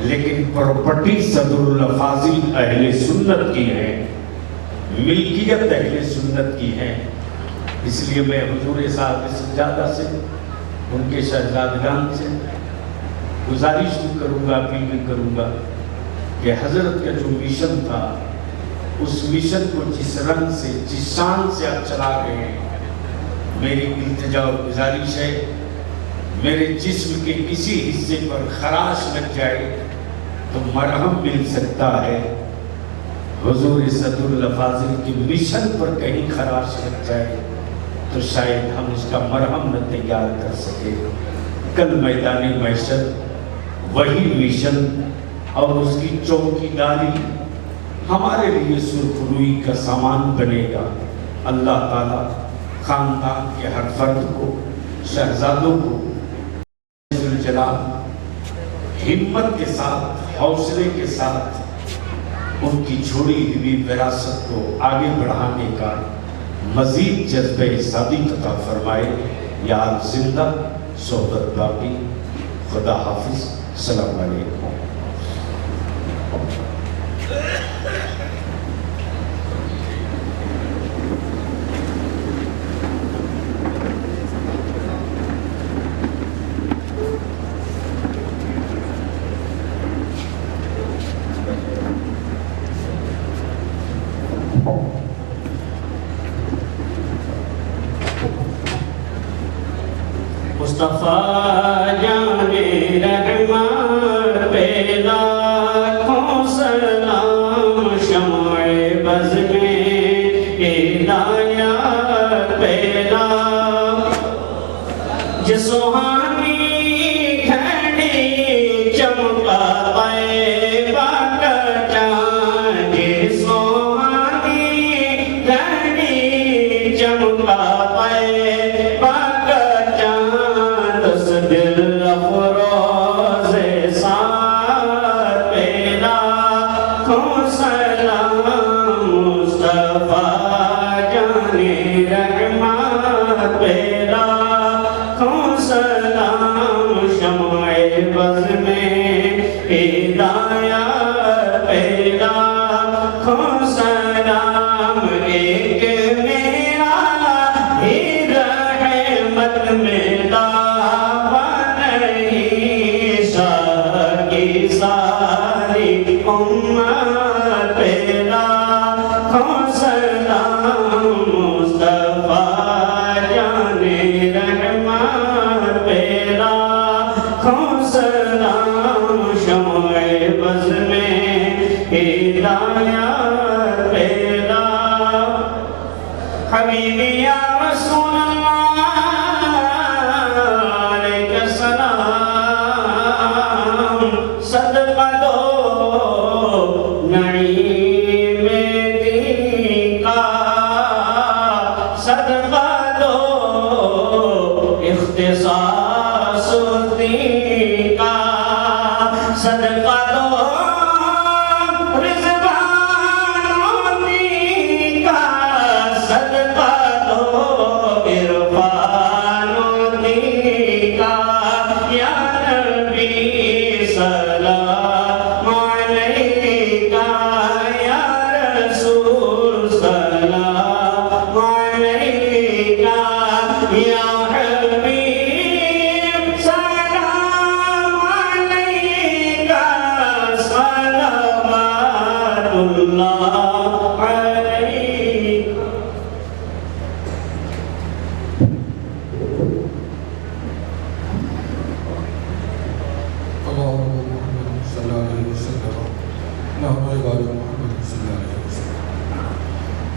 लेकिन प्रॉपर्टी सदरुल फाजिल अहले सुन्नत की है, मिल्कियत अहले सुन्नत की है। इसलिए मैं हुजूर साहब सज्जादा से, उनके शहजादगान से गुजारिश भी करूंगा, अपील भी करूंगा कि हजरत का जो मिशन था उस मिशन को जिस रंग से, जिस शान से आप चला रहे हैं, मेरी इल्तिजा और गुजारिश है मेरे जिस्म के किसी हिस्से पर खराश लग जाए तो मरहम मिल सकता है। हुजूर सदरुल फाजिल के मिशन पर कहीं खराश लग जाए तो शायद हम उसका मरहम न तैयार कर सके। कल मैदान महशर वही मिशन और उसकी चौकीदारी हमारे लिए सुरखरुई का सामान बनेगा। अल्लाह ताला खानदान के हर फर्द को, शहजादों को जलाल हिम्मत के साथ, हौसले के साथ उनकी छोड़ी हुई विरासत को आगे बढ़ाने का मजीद जज्बे सादिक अता फरमाए। याद जिंदा सोहबत बाकी। खुदा हाफिज। सलाम अलैकुम। मुस्तफा जाने रहमान पे लाखों सलाम, शम्ए बज़ में हिदायत पे जिस सुहानी घड़ी चमका तैयबा का चाँद, जिस सुहानी हबीबी या रसूल अल्लाह अलैका सलाम, सदका दो नईम दीन का, सदका दो इख्तिसास दीन का, सदका दो रिज़वान दीन का, सदका दो इरफान दीन का। या नबी सलाम अलैका, या रसूल सलाम अलैका, या हबीब सलाम अलैका, सलावतुल्लाह अलैका।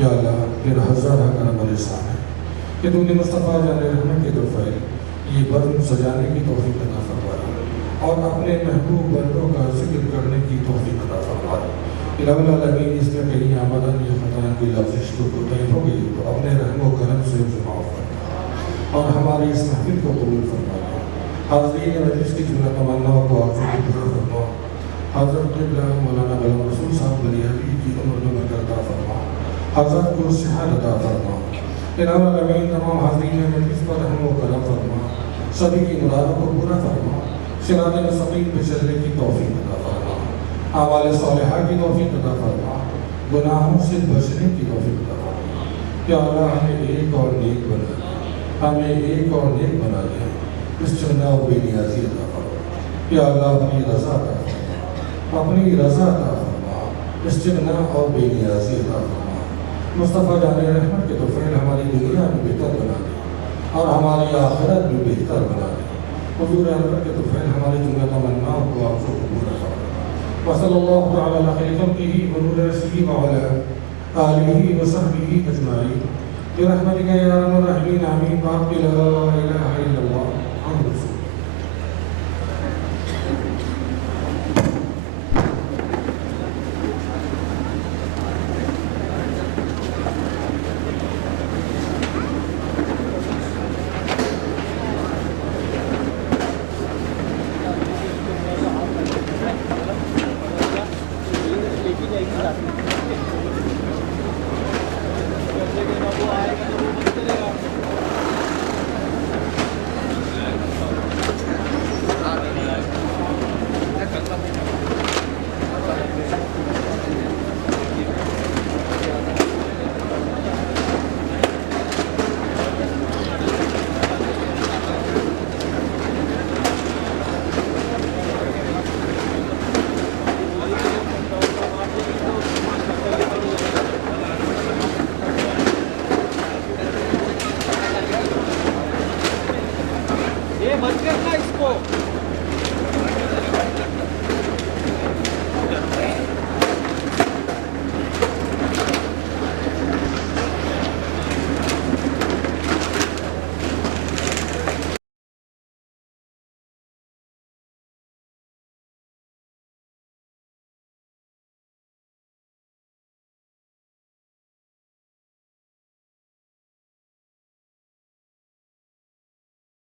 या अल्लाह तेरा हज़ार करम और एहसान है कि तूने मुस्तफ़ा जाने रहमत के तोहफ़े ये बज़्म सजाने की तौफ़ीक़ अता फरमाई और अपने महबूब बंदों का जिक्र करने की तौफ़ीक़ अता फरमाई। रब्बुल आलमीन इसमें कहीं आमदन या ख़ताएँ की लफ्ज़िश तो तय हो गई तो अपने रहम व करम से उसे माफ़ फरमा और हमारी इस महफ़िल को कबूल फरमा। हाज़रीन मजलिस की जुमला तमन्नाओं को आपसे पूरा फरमा। हज़रत क़िबला मौलाना ग़ुलाम रसूल साहब बलियावी की उम्र में बरकत अता फरमा। हज़रत को सेहत अता फरमा। रब्बुल आलमीन तमाम हाज़रीन मजलिस पर रहम व करम फरमा। सभी की मुरादों को पूरा फरमा। सिरात मुस्तक़ीम पे चलने की तौफ़ीक़ अता फरमा। आमाल सालिहा की तौफ़ीक़ अता फरमा। गुनाहों से बचने की तौफ़ीक़ अता फरमा। या अल्लाह हमें एक और नेक बना दे। हमें एक और नेक बना दे। इस्तिग़ना और बेनियाज़ी अता फरमा। या अल्लाह अपनी रज़ा अता फरमा। अपनी रज़ा अता फरमा। इस्तिग़ना और बेनियाज़ी अता फरमा। मुस्तफ़ा जाने रहमत के तोफ़ैल हमारी दुनिया में बेहतर बना दे और हमारी आखिरत में बेहतर बना दे। हुज़ूर रहमत के तोफ़ैल हमारी जुमला तमन्नाओं को आपसे पूरा फरमा। वसल्लल्लाहु तआला अला खैरि ख़ल्क़िही व नूरि रसूलिही व अला आलिही व सहबिही अजमाईन बिरहमतिका या अरहमर राहिमीन आमीन। बाक़ी ला इलाहा इल्लल्लाह मुहम्मदुर रसूलुल्लाह। ये बंद करना इसको।